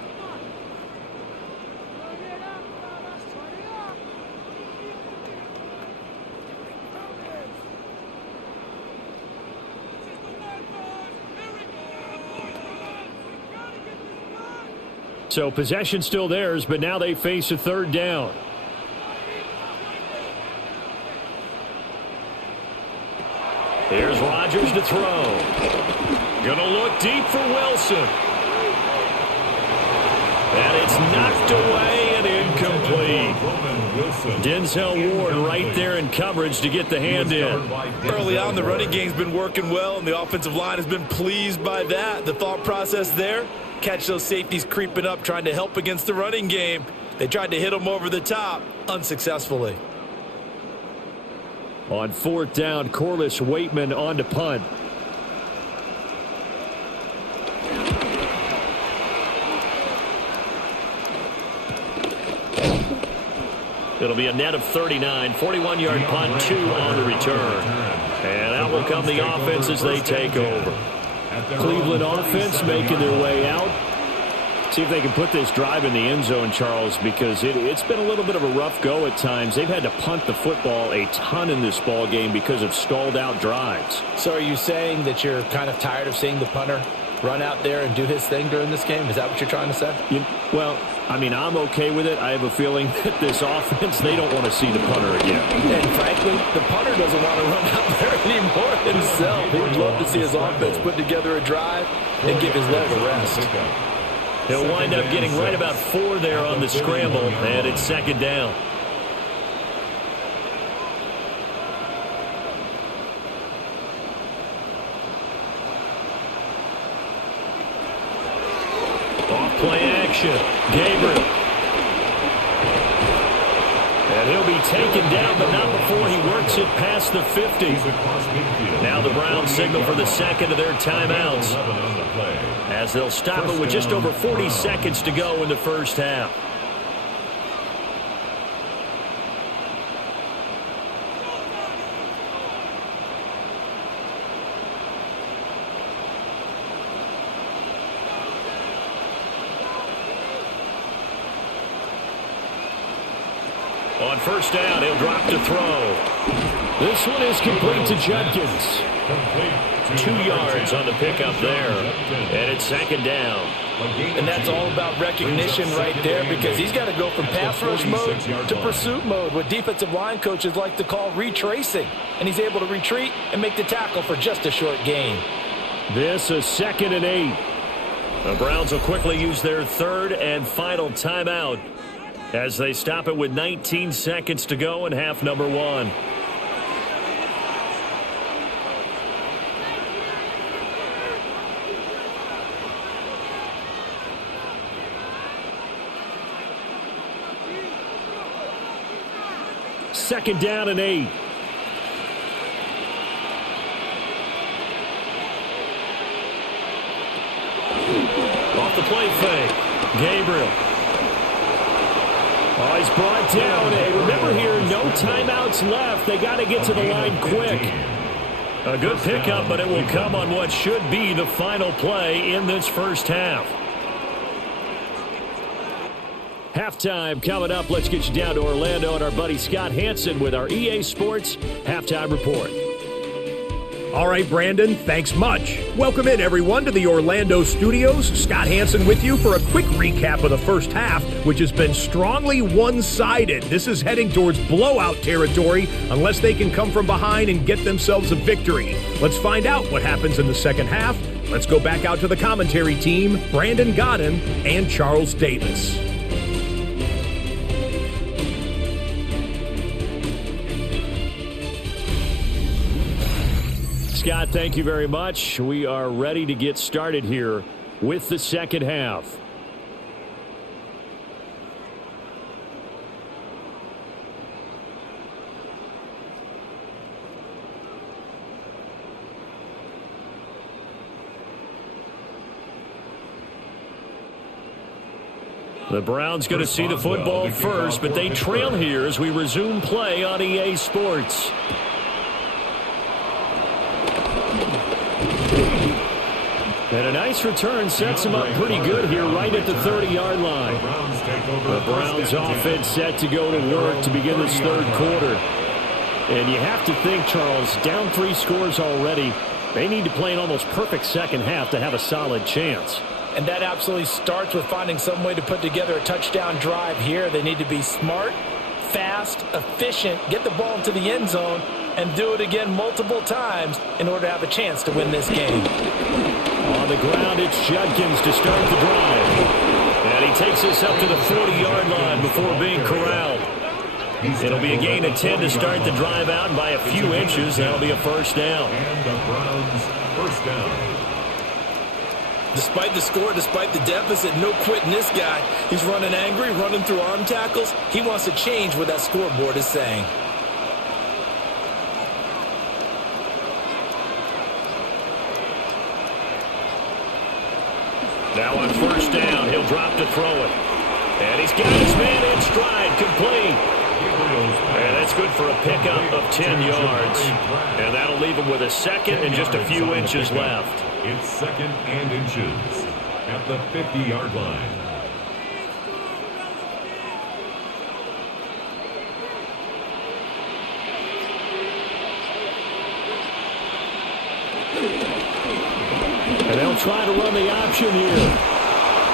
So possession still theirs, but now they face a 3rd down. Here's Rodgers to throw. Gonna look deep for Wilson. And it's knocked away and incomplete. Denzel Ward right there in coverage to get the hand in. Early on, the running game's been working well, and the offensive line has been pleased by that. The thought process there, catch those safeties creeping up, trying to help against the running game. They tried to hit them over the top, unsuccessfully. On 4th down, Corliss Waitman on to punt. It'll be a net of 39, 41-yard punt, 2 on the return. And out will come the offense as they take over. Cleveland offense making their way out. See if they can put this drive in the end zone, Charles, because it's been a little bit of a rough go at times. They've had to punt the football a ton in this ball game because of stalled-out drives. So are you saying that you're kind of tired of seeing the punter run out there and do his thing during this game? Is that what you're trying to say? Well, I mean, I'm okay with it. I have a feeling that this offense, they don't want to see the punter again. And frankly, the punter doesn't want to run out there anymore himself. He would love to see his offense put together a drive and give his leg a rest. He'll wind up getting right about 4 there on the scramble, and it's second down. Off-play action. Gabriel. And he'll be taken down, but not before he works it past the 50. Now the Browns signal for the second of their timeouts, as they'll stop it with just over 40 seconds to go in the first half. On first down, he'll drop to throw. This one is complete to Judkins. 2 yards on the pickup there. And it's second down. And that's all about recognition right there, because he's got to go from pass rush mode to pursuit mode, what defensive line coaches like to call retracing. And he's able to retreat and make the tackle for just a short gain. This is 2nd and 8. The Browns will quickly use their third and final timeout, as they stop it with 19 seconds to go in half number 1. Second down and 8. Off the play fake. Gabriel. Oh, he's brought down. And remember here, no timeouts left. They got to get to the line quick. A good pickup, but it will come on what should be the final play in this first half. Halftime coming up. Let's get you down to Orlando and our buddy Scott Hansen with our EA Sports Halftime Report. All right, Brandon, thanks much. Welcome in, everyone, to the Orlando studios. Scott Hansen with you for a quick recap of the first half, which has been strongly one-sided. This is heading towards blowout territory unless they can come from behind and get themselves a victory. Let's find out what happens in the second half. Let's go back out to the commentary team, Brandon Godden and Charles Davis. Scott, thank you very much. We are ready to get started here with the second half. The Browns going to see the football first, but they trail here as we resume play on EA Sports. And a nice return sets him up pretty good here right at the 30-yard line. The Browns offense set to go to work to begin this third quarter. And you have to think, Charles, down 3 scores already. They need to play an almost perfect second half to have a solid chance. And that absolutely starts with finding some way to put together a touchdown drive here. They need to be smart, fast, efficient, get the ball into the end zone, and do it again multiple times in order to have a chance to win this game. On the ground, it's Judkins to start the drive. And he takes us up to the 40-yard line before being corralled. It'll be a gain of 10 to start the drive out, and by a few inches, that'll be a first down. And the Browns first down. Despite the score, despite the deficit, no quitting this guy. He's running angry, running through arm tackles. He wants to change what that scoreboard is saying. Now on first down, he'll drop to throw it. And he's got his man in stride, complete. And that's good for a pickup of 10 yards. And that'll leave him with a second and just a few inches left. It's second and inches at the 50-yard line. And they'll try to run the option here.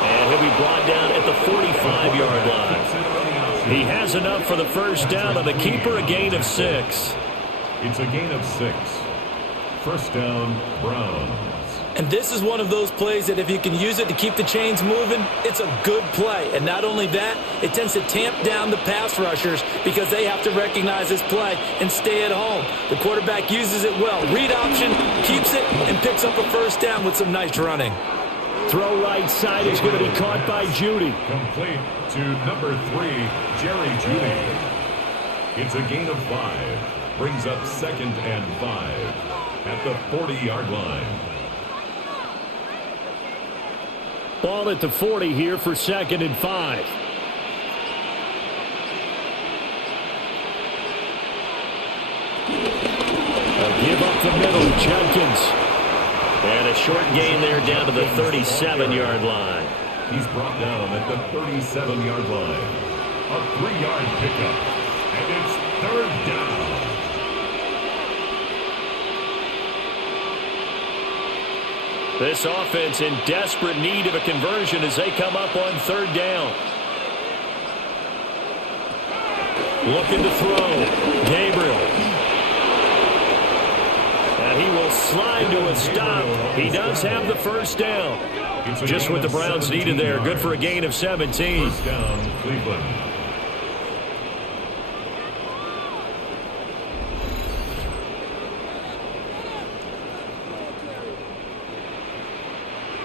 And he'll be brought down at the 45-yard line. He has enough for the first down on the keeper, a gain of 6. It's a gain of 6. First down, Browns. And this is one of those plays that if you can use it to keep the chains moving, it's a good play. And not only that, it tends to tamp down the pass rushers because they have to recognize this play and stay at home. The quarterback uses it well. Read option, keeps it, and picks up a first down with some nice running. Throw right side is going to be caught by Judy. Complete to number 3, Jerry Judy. It's a gain of 5. Brings up 2nd and 5 at the 40-yard line. Ball at the 40 here for 2nd and 5. They'll give up the middle, Jenkins. And a short gain there down to the 37-yard line. He's brought down at the 37-yard line. A 3-yard pickup. And it's 3rd down. This offense in desperate need of a conversion as they come up on 3rd down. Looking to throw. Gabriel. And he will slide to a stop. He does have the first down. Just what the Browns needed there. Good for a gain of 17. First down, Cleveland.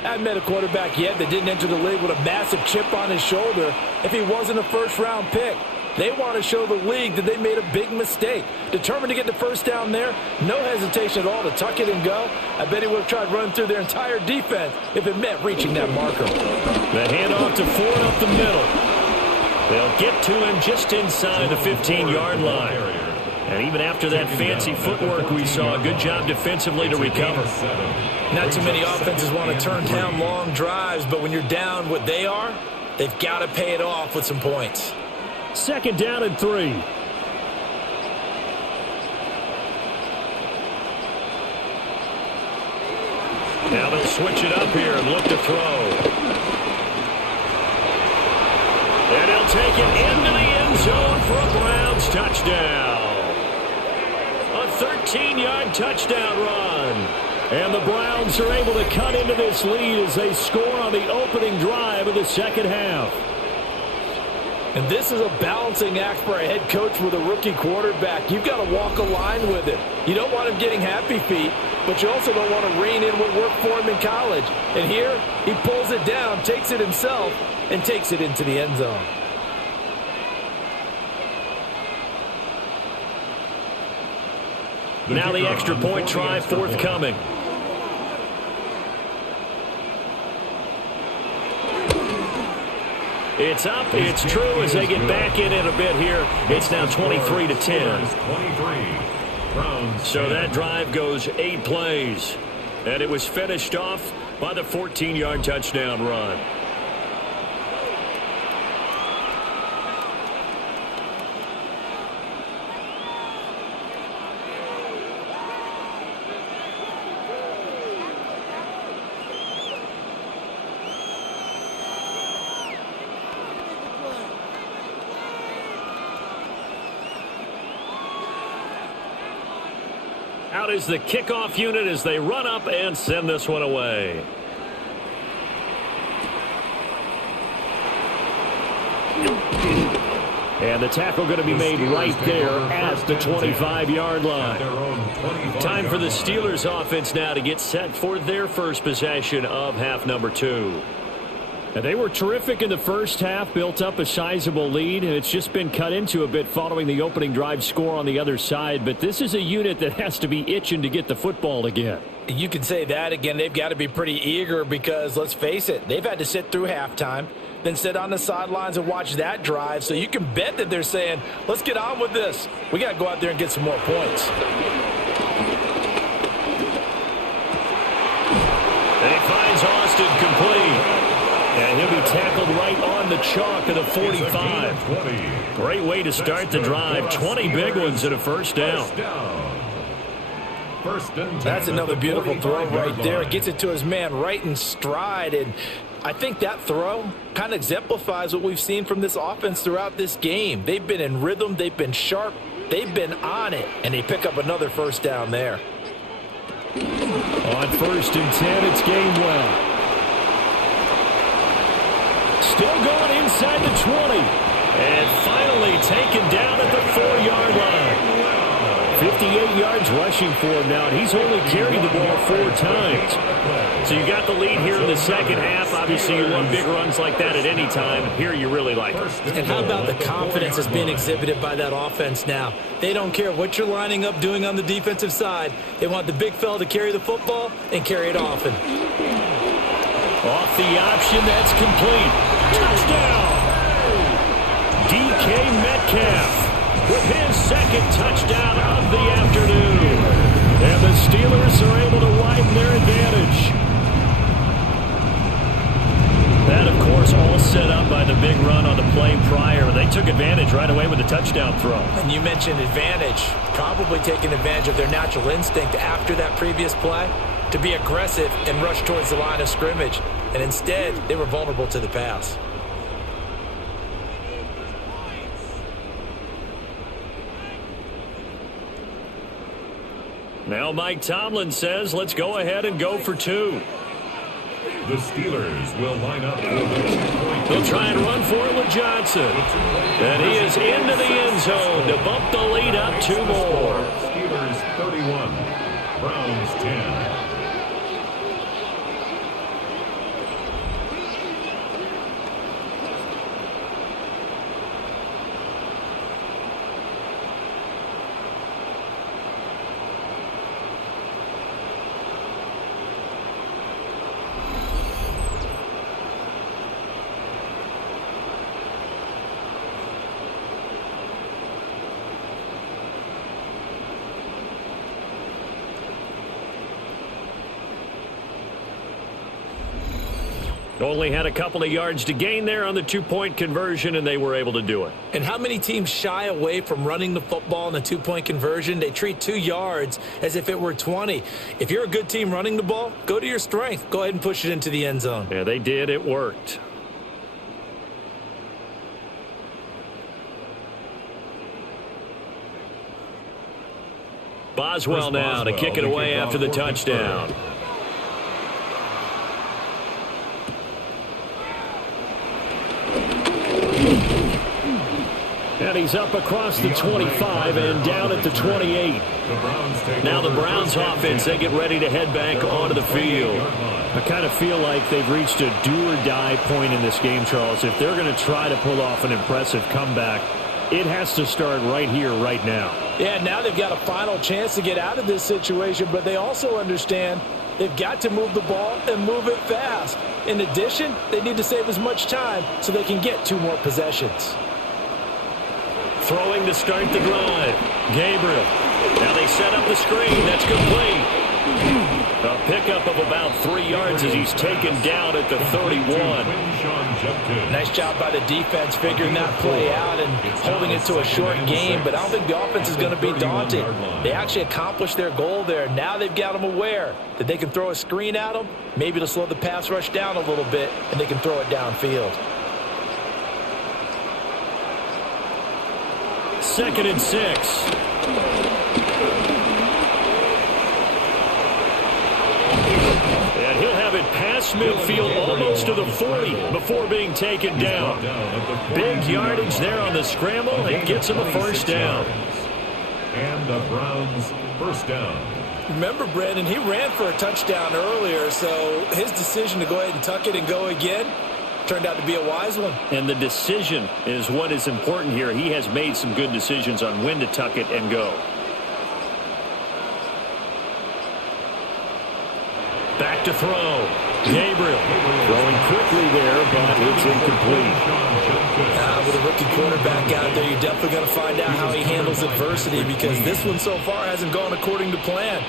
I haven't met a quarterback yet that didn't enter the league with a massive chip on his shoulder if he wasn't a first-round pick. They want to show the league that they made a big mistake. Determined to get the first down there, no hesitation at all to tuck it and go. I bet he would have tried running through their entire defense if it meant reaching that marker. The handoff to Ford up the middle. They'll get to him just inside the 15-yard line. And even after that fancy footwork we saw, a good job defensively to recover. Not too many offenses want to turn down long drives, but when you're down what they are, they've got to pay it off with some points. 2nd down and 3. Now they'll switch it up here and look to throw. And he'll take it into the end zone for a Browns touchdown. A 13-yard touchdown run. And the Browns are able to cut into this lead as they score on the opening drive of the second half. And this is a balancing act for a head coach with a rookie quarterback. You've got to walk a line with him. You don't want him getting happy feet, but you also don't want to rein in what worked for him in college. And here, he pulls it down, takes it himself, and takes it into the end zone. Now the extra point try forthcoming. It's up, it's true as they get back in it a bit here. It's now 23-10. So that drive goes 8 plays. And it was finished off by the 14-yard touchdown run. Out is the kickoff unit as they run up and send this one away. And the tackle going to be made right there at the 25-yard line. Time for the Steelers offense now to get set for their first possession of half number 2. And they were terrific in the first half, built up a sizable lead, and it's just been cut into a bit following the opening drive score on the other side. But this is a unit that has to be itching to get the football again. You can say that again. They've got to be pretty eager because, let's face it, they've had to sit through halftime, then sit on the sidelines and watch that drive. So you can bet that they're saying, let's get on with this. We got to go out there and get some more points. And he finds Austin complete. And he'll be tackled right on the chalk of the 45. Great way to start the drive. 20 big ones and a first down. That's another beautiful throw right there. Gets it to his man right in stride. And I think that throw kind of exemplifies what we've seen from this offense throughout this game. They've been in rhythm. They've been sharp. They've been on it. And they pick up another first down there. On 1st and 10, it's Gabriel. Still going inside the 20. And finally taken down at the 4-yard line. 58 yards rushing for him now, and he's only carried the ball 4 times. So you got the lead here in the second half. Obviously, you want big runs like that at any time. Here you really like it. And how about the confidence that's being exhibited by that offense now? They don't care what you're lining up doing on the defensive side. They want the big fella to carry the football and carry it often. Off the option, that's complete. Touchdown! DK Metcalf with his second touchdown of the afternoon. And the Steelers are able to widen their advantage. That, of course, all set up by the big run on the play prior. They took advantage right away with the touchdown throw. And you mentioned advantage, probably taking advantage of their natural instinct after that previous play to be aggressive and rush towards the line of scrimmage. And instead, they were vulnerable to the pass. Now Mike Tomlin says, let's go ahead and go for 2. The Steelers will line up for the 2-point. They'll try and run for it with Johnson. And he is into the end zone to bump the lead up 2 more. Steelers 31, Browns 10. Only had a couple of yards to gain there on the 2-point conversion, and they were able to do it. And how many teams shy away from running the football in the 2-point conversion? They treat 2 yards as if it were 20. If you're a good team running the ball, go to your strength. Go ahead and push it into the end zone. Yeah, they did. It worked. Boswell now to kick it away after the touchdown. And he's up across the 25 and down at the 28. Now the Browns offense, they get ready to head back onto the field. I kind of feel like they've reached a do-or-die point in this game, Charles. If they're going to try to pull off an impressive comeback, it has to start right here, right now. Yeah, now they've got a final chance to get out of this situation, but they also understand they've got to move the ball and move it fast. In addition, they need to save as much time so they can get 2 more possessions. Throwing to start the drive. Gabriel. Now they set up the screen. That's complete. A pickup of about 3 yards as he's taken down at the 31. Nice job by the defense figuring that play out and holding it to a short game, but I don't think the offense is going to be daunted. They actually accomplished their goal there. Now they've got them aware that they can throw a screen at them, maybe to slow the pass rush down a little bit, and they can throw it downfield. 2nd and 6. And he'll have it past midfield almost to the 40 before being taken down. Big yardage there on the scramble. It gets him a first down. And the Browns first down. Remember, Brandon, he ran for a touchdown earlier, so his decision to go ahead and tuck it and go again turned out to be a wise one. And the decision is what is important here. He has made some good decisions on when to tuck it and go. Back to throw. Gabriel throwing quickly there, but it's incomplete. With a rookie quarterback out there, you're definitely going to find out how he handles adversity, because this one so far hasn't gone according to plan.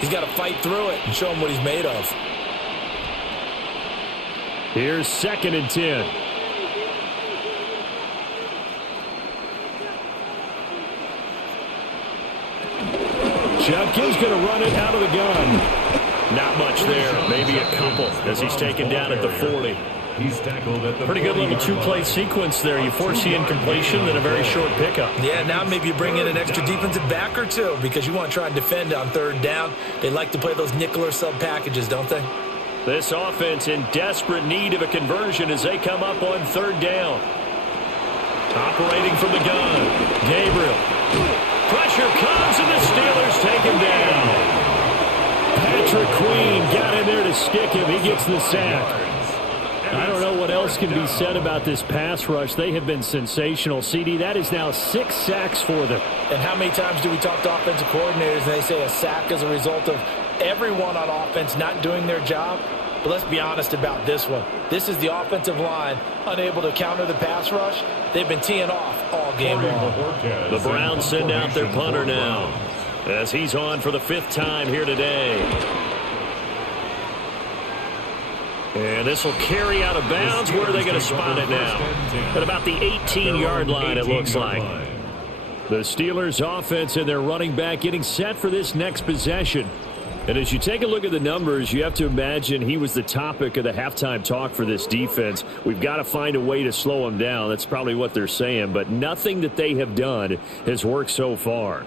He's got to fight through it and show him what he's made of. Here's 2nd and 10. Judkins going to run it out of the gun. Not much there. Maybe a couple as he's taken down at the 40. He's tackled at the Pretty good little two-play sequence there. You force the incompletion, then a very short pickup. Yeah, now maybe you bring in an extra defensive back or two because you want to try and defend on third down. They like to play those nickel or sub packages, don't they? This offense in desperate need of a conversion as they come up on third down. Operating from the gun, Gabriel. Pressure comes, and the Steelers take him down. Patrick Queen got in there to stick him. He gets the sack. I don't know what else can be said about this pass rush. They have been sensational. CD, that is now 6 sacks for them. And how many times do we talk to offensive coordinators and they say a sack is a result of everyone on offense not doing their job? But let's be honest about this one. This is the offensive line unable to counter the pass rush. They've been teeing off all game long. The Browns send out their punter now as he's on for the 5th time here today. And this will carry out of bounds. Where are they going to spot it now? At about the 18-yard line, it looks like. The Steelers' offense and their running back getting set for this next possession. And as you take a look at the numbers, you have to imagine he was the topic of the halftime talk for this defense. We've got to find a way to slow him down. That's probably what they're saying. But nothing that they have done has worked so far.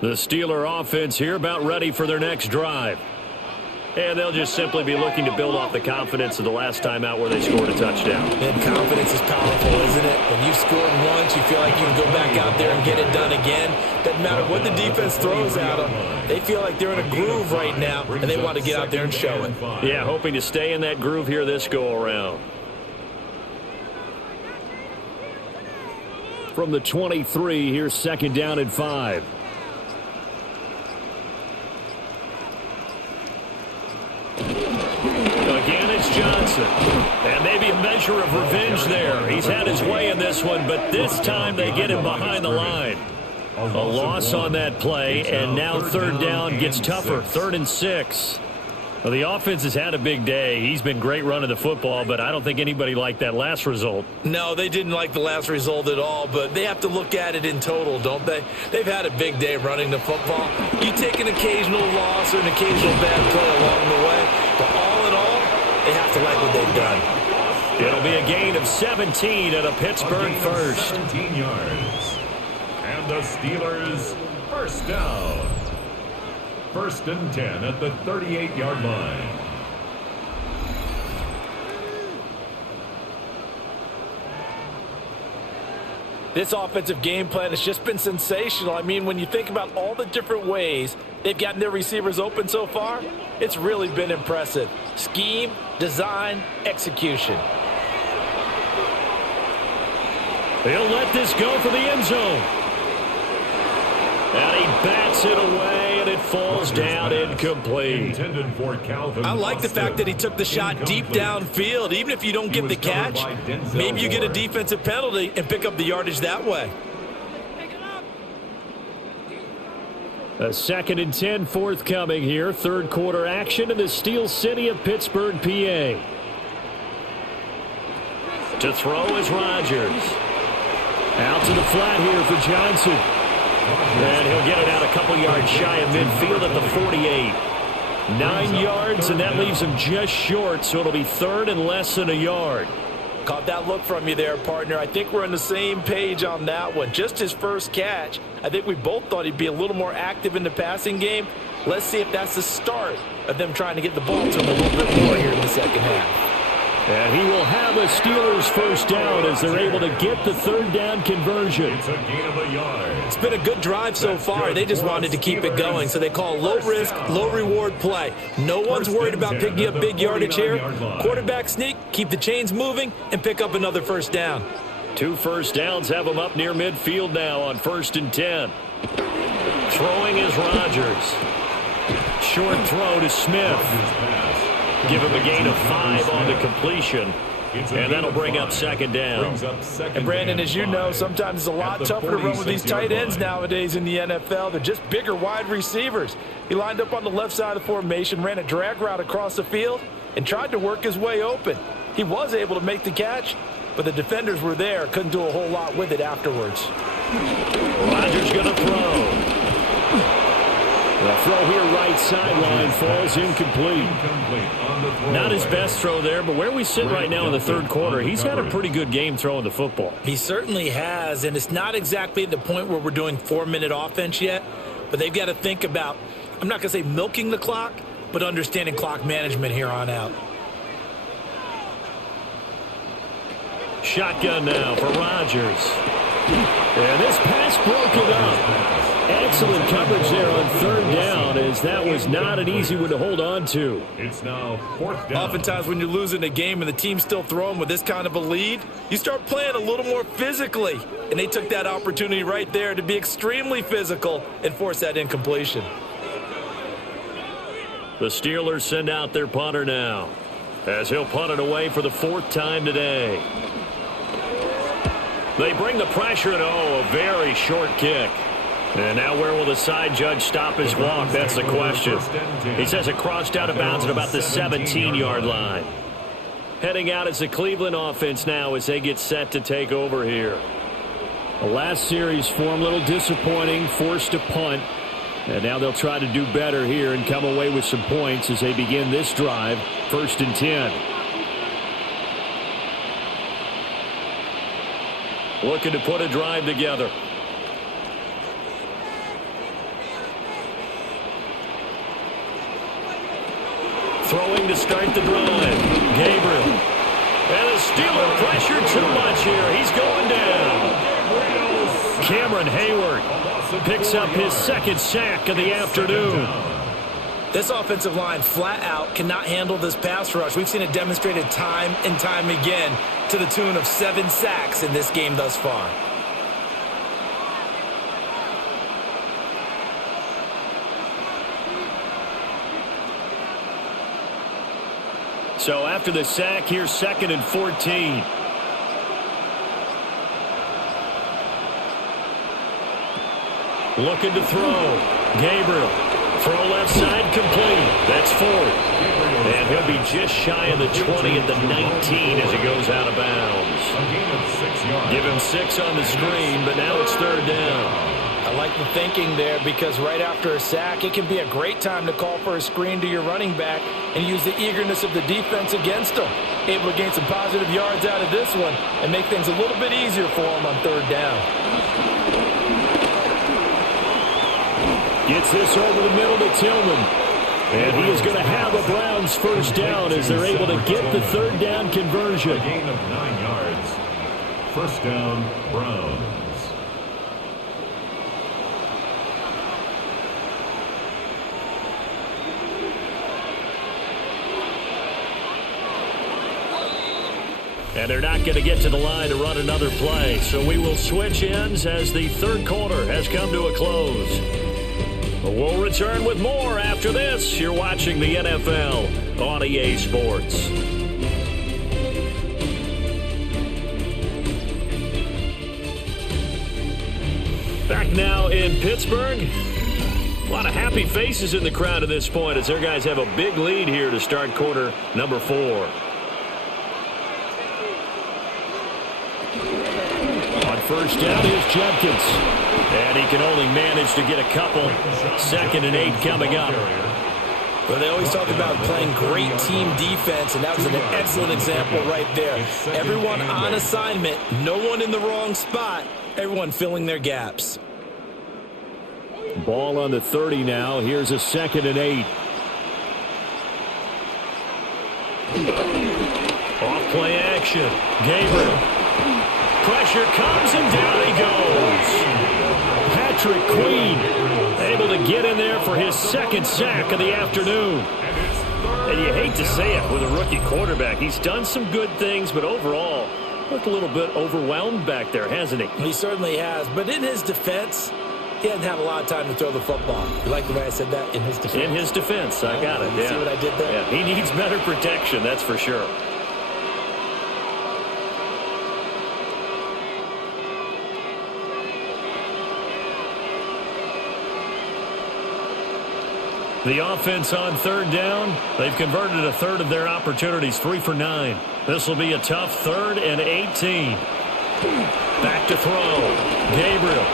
The Steeler offense here about ready for their next drive. And they'll just simply be looking to build off the confidence of the last time out where they scored a touchdown. And confidence is powerful, isn't it? When you've scored once, you feel like you can go back out there and get it done again. Doesn't matter what the defense throws at them. They feel like they're in a groove right now, and they want to get out there and show it. Yeah, hoping to stay in that groove here this go-around. From the 23, here's 2nd down and 5. Again, it's Johnson. And maybe a measure of revenge there. He's had his way in this one, but this time they get him behind the line. A loss on that play, and now 3rd down gets tougher. 3rd and 6. Well, the offense has had a big day. He's been great running the football, but I don't think anybody liked that last result. No, they didn't like the last result at all, but they have to look at it in total, don't they? They've had a big day running the football. You take an occasional loss or an occasional bad play along the way, but all in all, they have to like what they've done. It'll be a gain of 17 at a Pittsburgh first. 17 yards. And the Steelers first down. 1st and 10 at the 38-yard line. This offensive game plan has just been sensational. I mean, when you think about all the different ways they've gotten their receivers open so far, it's really been impressive. Scheme, design, execution. He'll let this go for the end zone. And he bats it away, and it falls down incomplete. I like the fact that he took the shot deep downfield. Even if you don't get the catch, maybe you get a defensive penalty and pick up the yardage that way. A 2nd and 10 forthcoming here. 3rd quarter action in the Steel City of Pittsburgh, PA. To throw is Rodgers. Out to the flat here for Johnson. And he'll get it out a couple yards shy of midfield at the 48. 9 yards, and that leaves him just short, so it'll be 3rd and less than a yard. Caught that look from you there, partner. I think we're on the same page on that one. Just his first catch. I think we both thought he'd be a little more active in the passing game. Let's see if that's the start of them trying to get the ball to him a little bit more here in the second half. And he will have a Steelers first down as they're able to get the 3rd down conversion. It's a gain of a yard. It's been a good drive so far. They just wanted to keep it going, so they call low-risk, low-reward play. No one's worried about picking up big yardage here. Quarterback sneak, keep the chains moving, and pick up another first down. 2 first downs have him up near midfield now on 1st and 10. Throwing is Rodgers. Short throw to Smith. Give him a gain of 5 on the completion. And that'll bring up 2nd down. And Brandon, as you know, sometimes it's a lot tougher to run with these tight ends nowadays in the NFL. They're just bigger wide receivers. He lined up on the left side of the formation, ran a drag route across the field, and tried to work his way open. He was able to make the catch, but the defenders were there, couldn't do a whole lot with it afterwards. Rodgers going to throw. The throw here right sideline falls incomplete. Not his best throw there, but where we sit right now in the third quarter, he's had a pretty good game throwing the football. He certainly has, and it's not exactly at the point where we're doing 4-minute offense yet, but they've got to think about, I'm not going to say milking the clock, but understanding clock management here on out. Shotgun now for Rodgers. And this pass broken up. Excellent coverage there on third down, as that was not an easy one to hold on to. It's now fourth down. Oftentimes when you're losing a game and the team's still throwing with this kind of a lead, you start playing a little more physically. And they took that opportunity right there to be extremely physical and force that incompletion. The Steelers send out their punter now, as he'll punt it away for the fourth time today. They bring the pressure, and a very short kick. And now where will the side judge stop his walk? That's the question. He says it crossed out of bounds at about the 17-yard line. Heading out is the Cleveland offense now as they get set to take over here. The last series for him, a little disappointing, forced to punt. And now they'll try to do better here and come away with some points as they begin this drive, 1st and 10. Looking to put a drive together. Throwing to start the drive. Gabriel. And the Steeler pressure too much here. He's going down. Cameron Hayward picks up his second sack of the afternoon. This offensive line flat out cannot handle this pass rush. We've seen it demonstrated time and time again to the tune of 7 sacks in this game thus far. So after the sack, here's 2nd and 14. Looking to throw. Gabriel. Throw left side complete. That's 4th. And he'll be just shy of the 20 at the 19 as he goes out of bounds. Give him 6 on the screen, but now it's 3rd down. I like the thinking there because right after a sack, it can be a great time to call for a screen to your running back and use the eagerness of the defense against him. Able to gain some positive yards out of this one and make things a little bit easier for him on 3rd down. Gets this over the middle to Tillman. And he is going to have a Browns first down as they're able to get the 3rd down conversion. A gain of 9 yards. First down, Browns. And they're not going to get to the line to run another play. So we will switch ends as the third quarter has come to a close. We'll return with more after this. You're watching the NFL on EA Sports. Back now in Pittsburgh. A lot of happy faces in the crowd at this point as their guys have a big lead here to start quarter number 4. First down is Judkins. And he can only manage to get a couple. 2nd and 8 coming up. Well, they always talk about playing great team defense, and that was an excellent example right there. Everyone on assignment, no one in the wrong spot, everyone filling their gaps. Ball on the 30 now. Here's a 2nd and 8. Off play action. Gabriel. Pressure comes, and down he goes. Patrick Queen able to get in there for his 2nd sack of the afternoon. And you hate to say it with a rookie quarterback. He's done some good things, but overall, looked a little bit overwhelmed back there, hasn't he? He certainly has. But in his defense, he hasn't had a lot of time to throw the football. You like the way I said that? In his defense? In his defense. I got it. You see what I did there? Yeah, he needs better protection, that's for sure. The offense on 3rd down, they've converted a third of their opportunities, 3 for 9. This will be a tough 3rd and 18. Back to throw. Gabriel.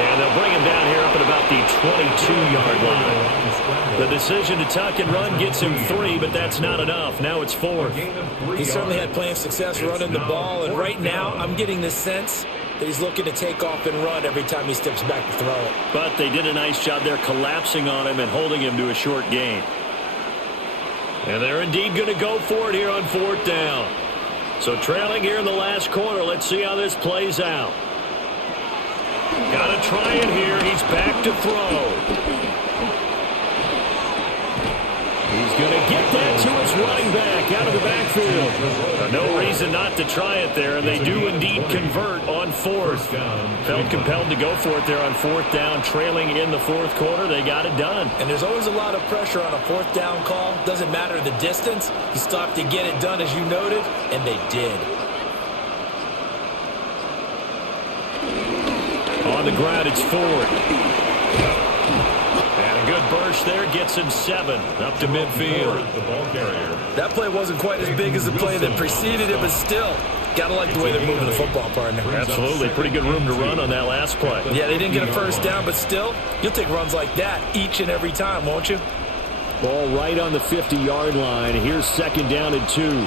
And they'll bring him down here up at about the 22-yard line. The decision to tuck and run gets him 3, but that's not enough. Now it's 4th. He certainly had plenty of success running the ball, and right now I'm getting the sense that he's looking to take off and run every time he steps back to throw it. But they did a nice job there collapsing on him and holding him to a short gain. And they're indeed going to go for it here on 4th down. So trailing here in the last quarter, let's see how this plays out. Got to try it here. He's back to throw. He's going to get that to his running back out of the backfield. No reason not to try it there, and they do indeed convert on 4th. Felt compelled to go for it there on 4th down, trailing in the 4th quarter. They got it done. And there's always a lot of pressure on a 4th down call. Doesn't matter the distance. You still have to get it done, as you noted, and they did. On the ground, it's Ford. And a good burst there gets him 7 up to midfield. The ball carrier. That play wasn't quite as big as the play that preceded it, but still, gotta like the way they're moving the football, partner. Absolutely. Pretty good room to run on that last play. Yeah, they didn't get a first down, but still, you'll take runs like that each and every time, won't you? Ball right on the 50-yard line. Here's 2nd down and 2.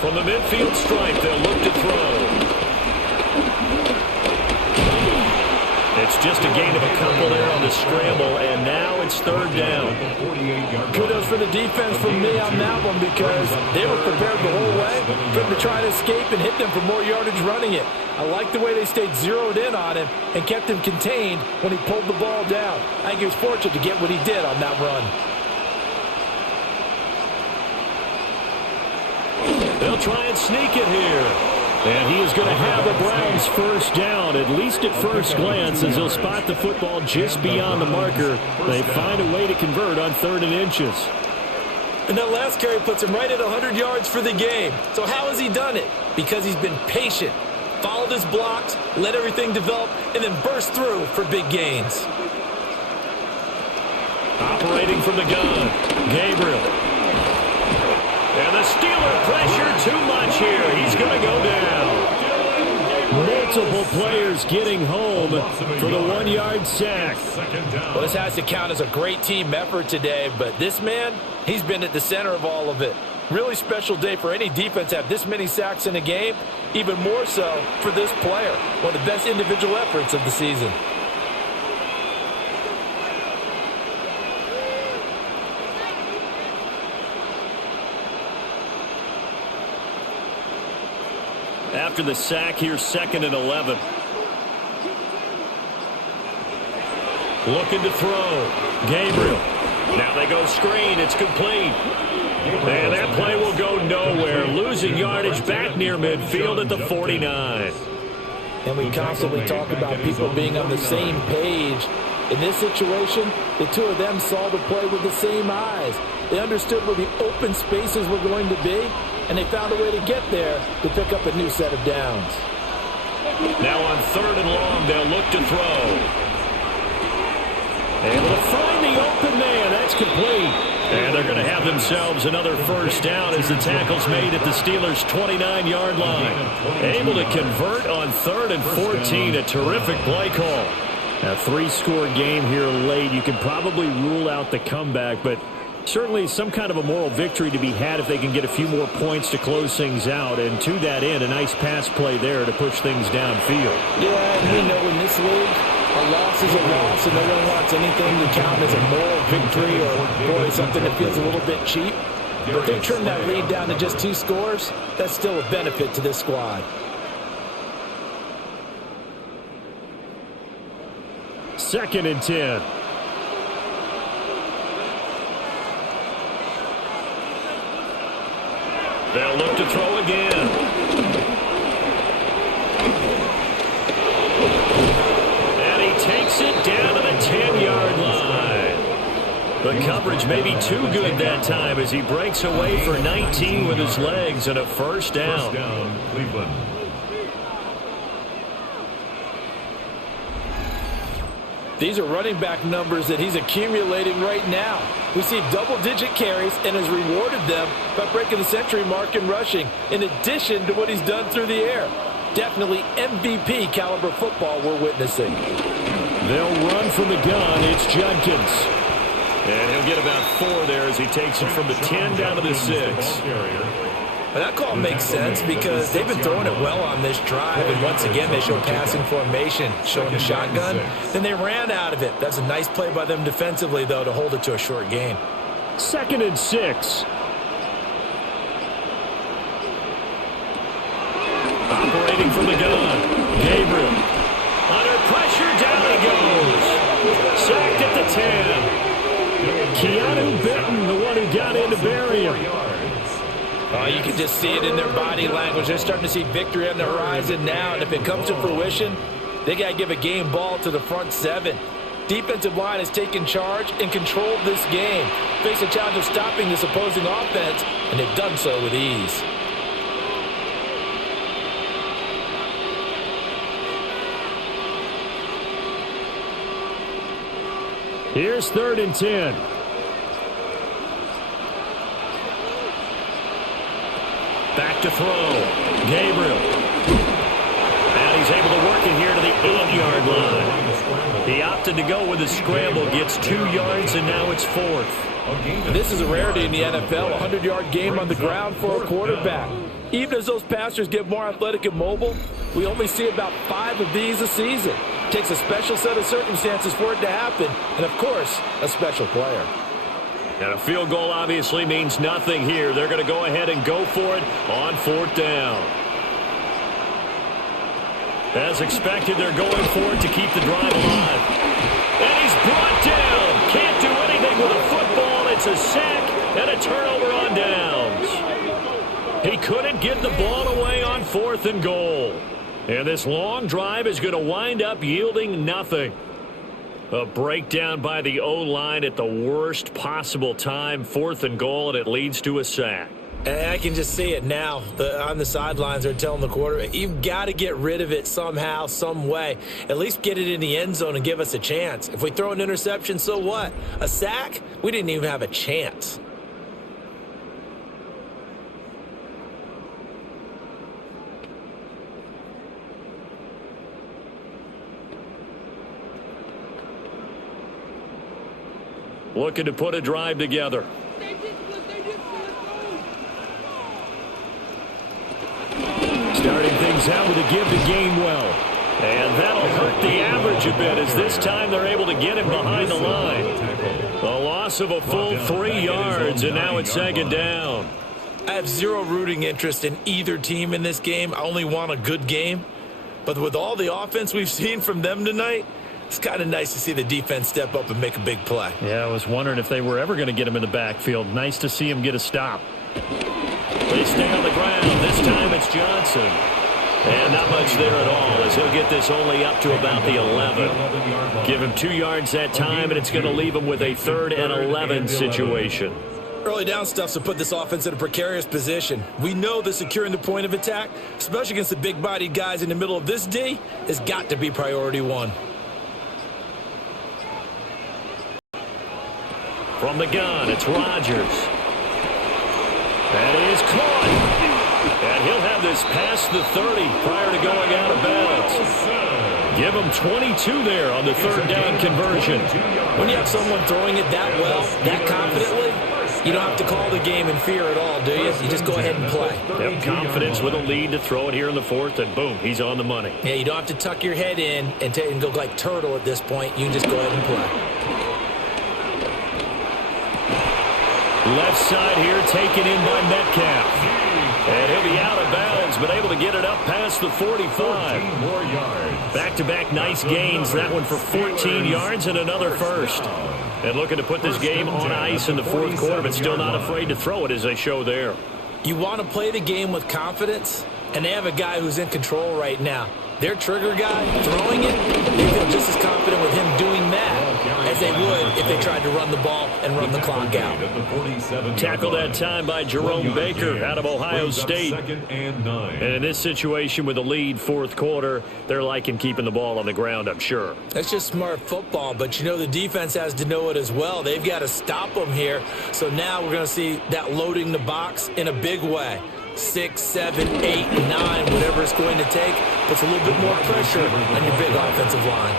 From the midfield stripe, they'll look to throw. It's just a gain of a couple there on the scramble, and now it's 3rd down. Kudos for the defense from me on that one, because they were prepared the whole way for him to try to escape and hit them for more yardage running it. I like the way they stayed zeroed in on him and kept him contained when he pulled the ball down. I think he was fortunate to get what he did on that run. They'll try and sneak it here. And he is going to have the Browns first down, at least at first glance, as he'll spot the football just beyond the marker. They find a way to convert on 3rd and inches. And that last carry puts him right at 100 yards for the game. So how has he done it? Because he's been patient, followed his blocks, let everything develop, and then burst through for big gains. Operating from the gun, Gabriel. And the Steeler pressure too much here. He's going to go down. Multiple players getting home for the 1-yard sack. Well, this has to count as a great team effort today, but this man, he's been at the center of all of it. Really special day for any defense to have this many sacks in a game, even more so for this player. One of the best individual efforts of the season. After the sack, here's 2nd and 11. Looking to throw. Gabriel. Now they go screen. It's complete. And that play will go nowhere. Losing yardage back near midfield at the 49. And we constantly talk about people being on the same page. In this situation, the two of them saw the play with the same eyes. They understood where the open spaces were going to be, and they found a way to get there to pick up a new set of downs. Now on 3rd and long, they'll look to throw. Able to find the open man. That's complete. And they're going to have themselves another first down as the tackle's made at the Steelers' 29-yard line. Able to convert on 3rd and 14. A terrific play call. A 3-score game here late. You can probably rule out the comeback, but certainly some kind of a moral victory to be had if they can get a few more points to close things out. And to that end, a nice pass play there to push things downfield. Yeah, and we know in this league, a loss is a loss, and no one wants anything to count as a moral victory or, boy, something that feels a little bit cheap. But if they trim that lead down to just 2 scores, that's still a benefit to this squad. Second and 10. They'll look to throw again. And he takes it down to the 10-yard line. The coverage may be too good that time as he breaks away for 19 with his legs and a first down. Cleveland. These are running back numbers that he's accumulating right now. We see double-digit carries and has rewarded them by breaking the century mark in rushing, in addition to what he's done through the air. Definitely MVP caliber football we're witnessing. They'll run from the gun. It's Judkins. And he'll get about 4 there as he takes it from the 10 down to the 6. Well, that call makes sense because they've been throwing it well on this drive, and once again they show passing formation, showing a shotgun. Then they ran out of it. That's a nice play by them defensively, though, to hold it to a short gain. 2nd and 6. Operating from the gun. Gabriel. Under pressure, down he goes. Sacked at the 10. Keanu Benton, the one who got in to bury him. Oh, you can just see it in their body language. They're starting to see victory on the horizon now, and if it comes to fruition, they got to give a game ball to the front 7. Defensive line has taken charge and controlled this game. Face a challenge of stopping this opposing offense, and they've done so with ease. Here's 3rd and 10. Back to throw. Gabriel. And he's able to work it here to the 8-yard line. He opted to go with a scramble, gets 2 yards, and now it's 4th. This is a rarity in the NFL, a 100-yard game on the ground for a quarterback. Even as those passers get more athletic and mobile, we only see about 5 of these a season. It takes a special set of circumstances for it to happen, and, of course, a special player. And a field goal obviously means nothing here. They're going to go ahead and go for it on 4th down. As expected, they're going for it to keep the drive alive. And he's brought down. Can't do anything with a football. It's a sack and a turnover on downs. He couldn't get the ball away on 4th and goal. And this long drive is going to wind up yielding nothing. A breakdown by the O-line at the worst possible time. 4th and goal, and it leads to a sack. And I can just see it now. On the sidelines, they're telling the quarterback, you've got to get rid of it somehow, some way. At least get it in the end zone and give us a chance. If we throw an interception, so what? A sack? We didn't even have a chance. Looking to put a drive together. Starting things out with a give to Gainwell. And that'll hurt the average a bit as this time they're able to get him behind the line. A loss of a full 3 yards, and now it's 2nd down. I have zero rooting interest in either team in this game. I only want a good game. But with all the offense we've seen from them tonight, it's kind of nice to see the defense step up and make a big play. Yeah, I was wondering if they were ever going to get him in the backfield. Nice to see him get a stop. They stay on the ground. This time it's Johnson. And not much there at all as he'll get this only up to about the 11. Give him 2 yards that time, and it's going to leave him with a 3rd and 11 situation. Early down stuff's to put this offense in a precarious position. We know that securing the point of attack, especially against the big-bodied guys in the middle of this D, has got to be priority 1. From the gun, it's Rodgers. That is caught. And he'll have this past the 30 prior to going out of bounds. Give him 22 there on the 3rd down conversion. When you have someone throwing it that well, that confidently, you don't have to call the game in fear at all, do you? You just go ahead and play. Yep, confidence with a lead to throw it here in the 4th, and boom, he's on the money. Yeah, you don't have to tuck your head in and go like turtle at this point. You can just go ahead and play. Left side here taken in by Metcalf. And he'll be out of bounds, but able to get it up past the 45. More yards. Back-to-back nice gains. That one for 14 yards and another first. And looking to put this game on ice in the 4th quarter, but still not afraid to throw it as they show there. You want to play the game with confidence, and they have a guy who's in control right now. Their trigger guy throwing it, they feel just as confident with him doing that as they would if they tried to run the ball and run the clock out. Tackled that time by Jerome Baker out of Ohio State. And in this situation with the lead 4th quarter, they're liking keeping the ball on the ground, I'm sure. That's just smart football, but you know the defense has to know it as well. They've got to stop them here. So now we're going to see that loading the box in a big way. 6, 7, 8, 9, whatever it's going to take. Puts a little bit more pressure on your big offensive line.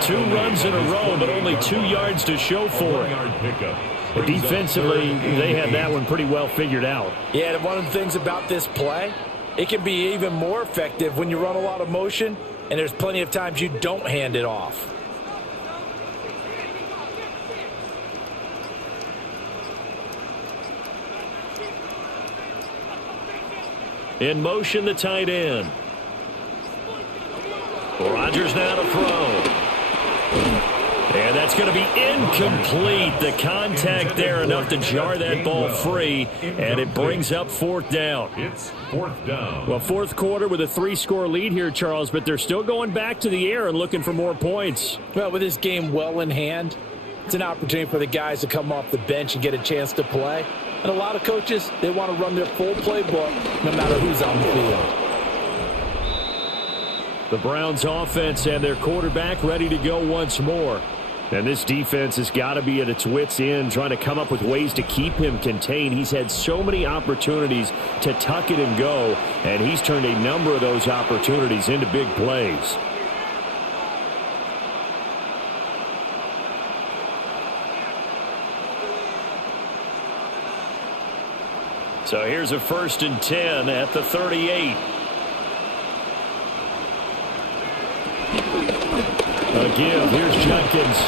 2 runs in a row, but only 2 yards to show for it. But defensively, they had that one pretty well figured out. Yeah, and one of the things about this play, it can be even more effective when you run a lot of motion, and there's plenty of times you don't hand it off. In motion, the tight end. Rodgers now to throw. And that's going to be incomplete. The contact there enough to jar that ball free, and it brings up 4th down. It's 4th down. Well, 4th quarter with a 3-score lead here, Charles, but they're still going back to the air and looking for more points. Well, with this game well in hand, it's an opportunity for the guys to come off the bench and get a chance to play. And a lot of coaches, they want to run their full playbook no matter who's on the field. The Browns offense and their quarterback ready to go once more. And this defense has got to be at its wits' end, trying to come up with ways to keep him contained. He's had so many opportunities to tuck it and go, and he's turned a number of those opportunities into big plays. So here's a 1st and 10 at the 38. A give. Here's Jenkins.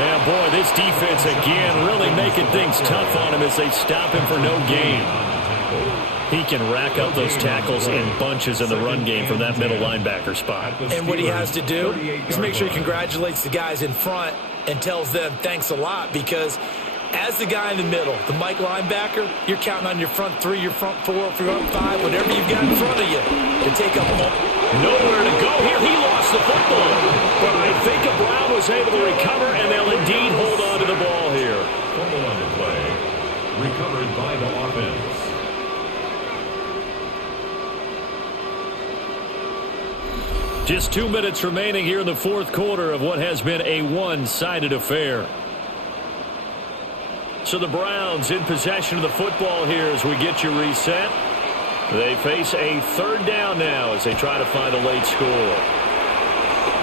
And boy, this defense again really making things tough on him as they stop him for no gain. He can rack up those tackles in bunches in the run game from that middle linebacker spot. And what he has to do is make sure he congratulates the guys in front and tells them thanks a lot, because as the guy in the middle, the Mike linebacker, you're counting on your front 3, your front 4, your front 5, whatever you've got in front of you to take up nowhere to go here. He lost the football, but I think Brown was able to recover, and they'll indeed hold on to the ball here. Fumble on the play, recovered by the offense. Just 2 minutes remaining here in the 4th quarter of what has been a one-sided affair. So the Browns in possession of the football here as we get you reset. They face a 3rd down now as they try to find a late score.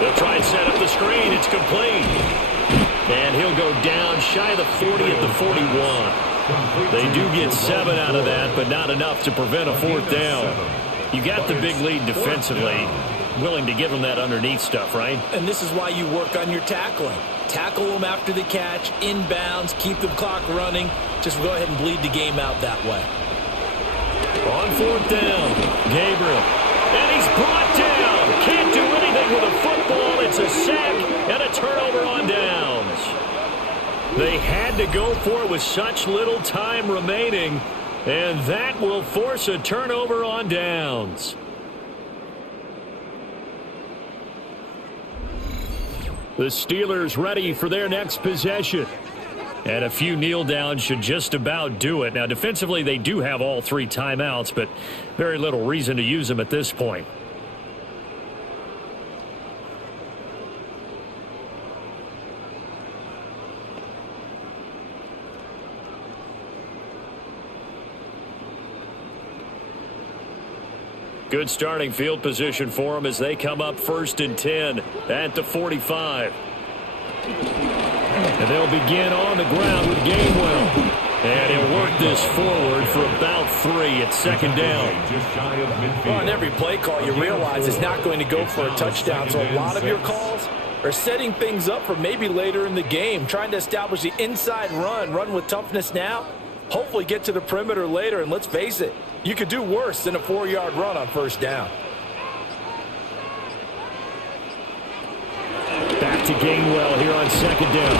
They'll try and set up the screen. It's complete. And he'll go down shy of the 40 at the 41. They do get 7 out of that, but not enough to prevent a 4th down. You got the big lead defensively. Willing to give them that underneath stuff, right? And this is why you work on your tackling. Tackle them after the catch, inbounds, keep the clock running. Just go ahead and bleed the game out that way. On 4th down, Gabriel. And he's brought down. Can't do anything with a football. It's a sack and a turnover on downs. They had to go for it with such little time remaining, and that will force a turnover on downs. The Steelers ready for their next possession. And a few kneel downs should just about do it. Now, defensively, they do have all 3 timeouts, but very little reason to use them at this point. Good starting field position for them as they come up 1st and 10 at the 45. And they'll begin on the ground with Gabriel. And he'll work this forward for about 3 at 2nd down. Well, on every play call, you realize it's not going to go for a touchdown. So a lot of your calls are setting things up for maybe later in the game, trying to establish the inside run with toughness now, hopefully get to the perimeter later. And let's face it, you could do worse than a 4-yard run on 1st down. Back to Gainwell here on 2nd down.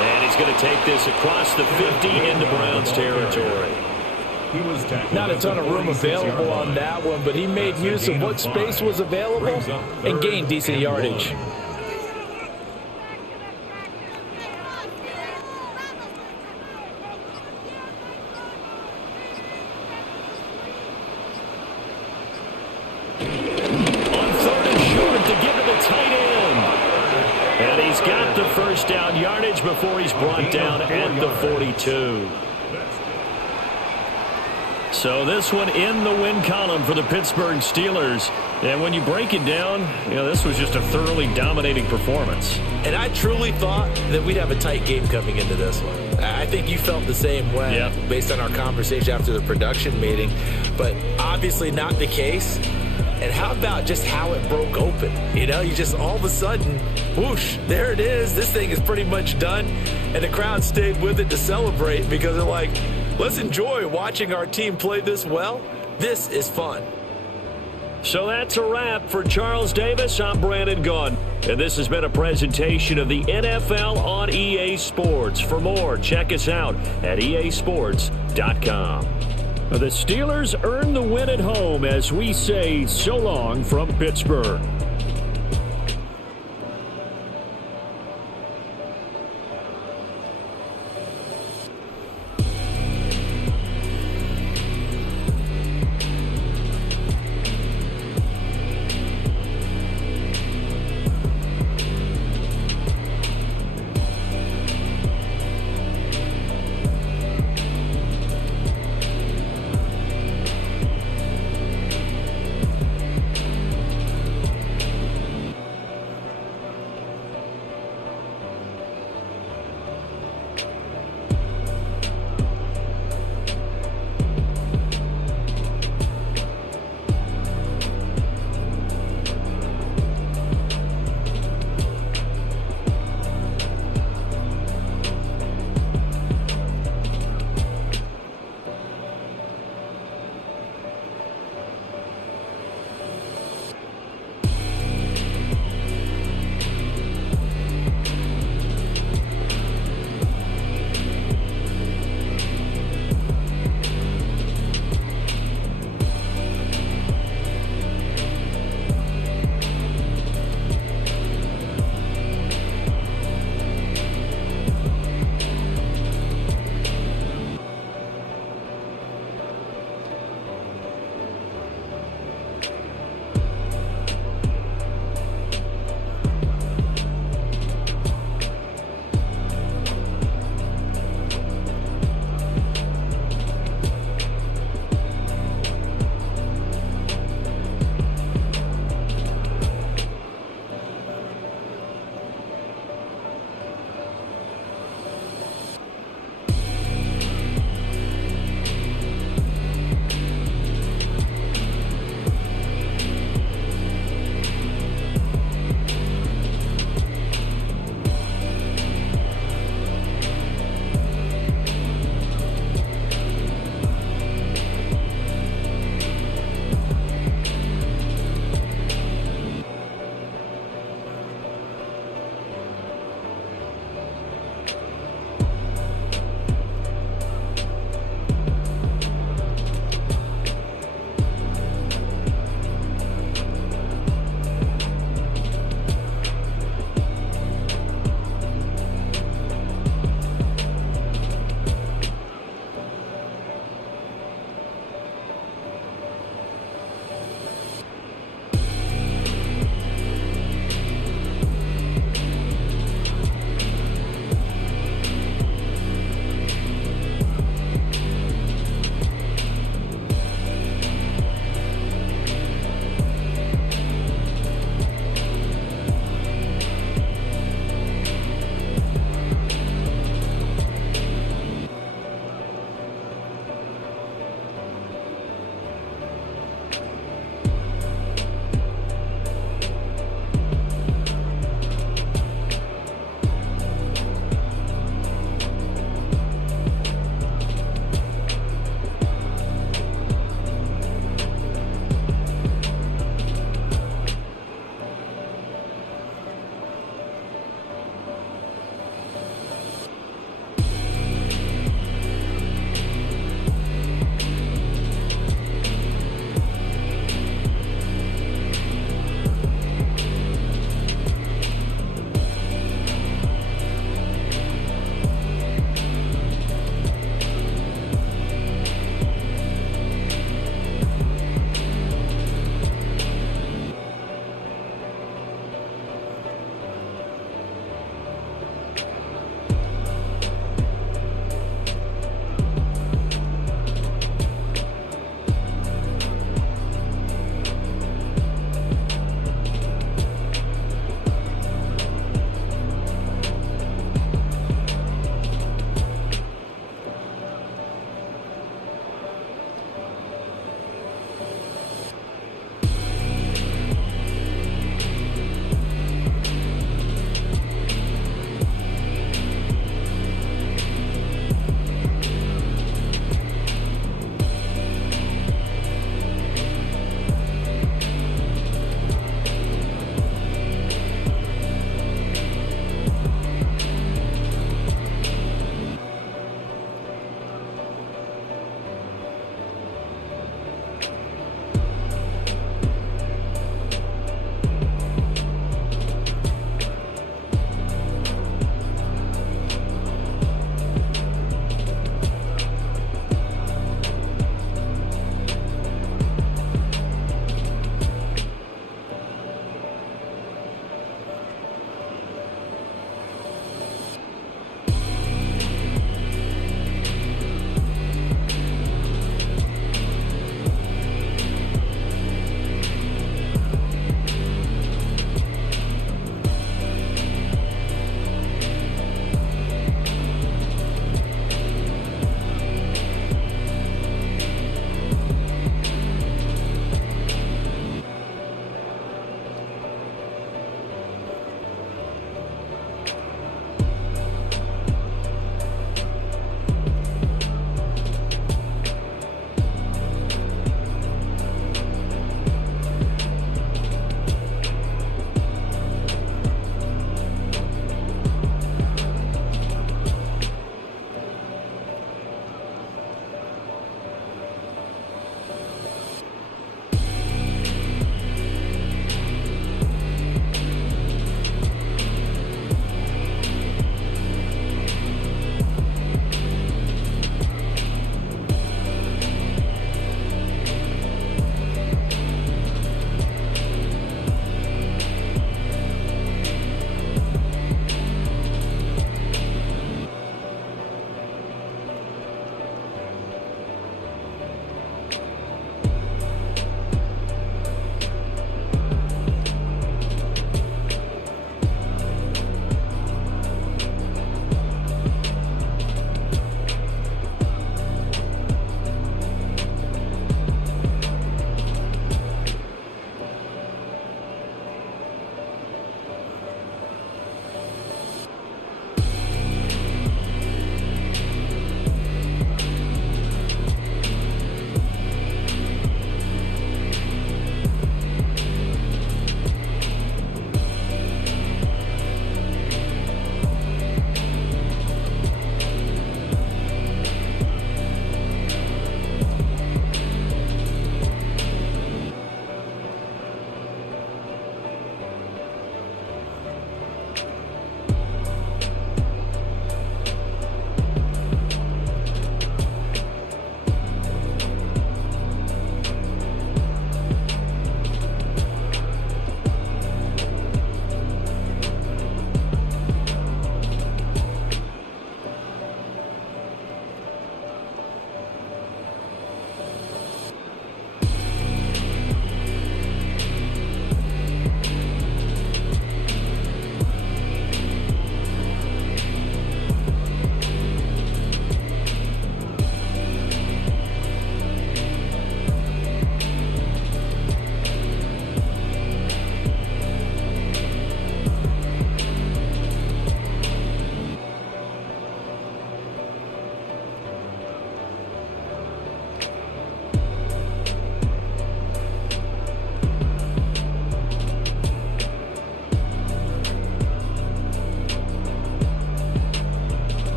And he's going to take this across the 50 into Browns territory. Not a ton of room available on that one, but he made use of what space was available and gained decent yardage. Got the 1st down yardage before he's brought down at the 42. So this one in the win column for the Pittsburgh Steelers. And when you break it down, this was just a thoroughly dominating performance. And I truly thought that we'd have a tight game coming into this one. I think you felt the same way based on our conversation after the production meeting. But obviously not the case. And how about just how it broke open? You just all of a sudden, whoosh, there it is. This thing is pretty much done. And the crowd stayed with it to celebrate because they're like, let's enjoy watching our team play this well. This is fun. So that's a wrap for Charles Davis. I'm Brandon Gunn. And this has been a presentation of the NFL on EA Sports. For more, check us out at easports.com. The Steelers earn the win at home as we say so long from Pittsburgh.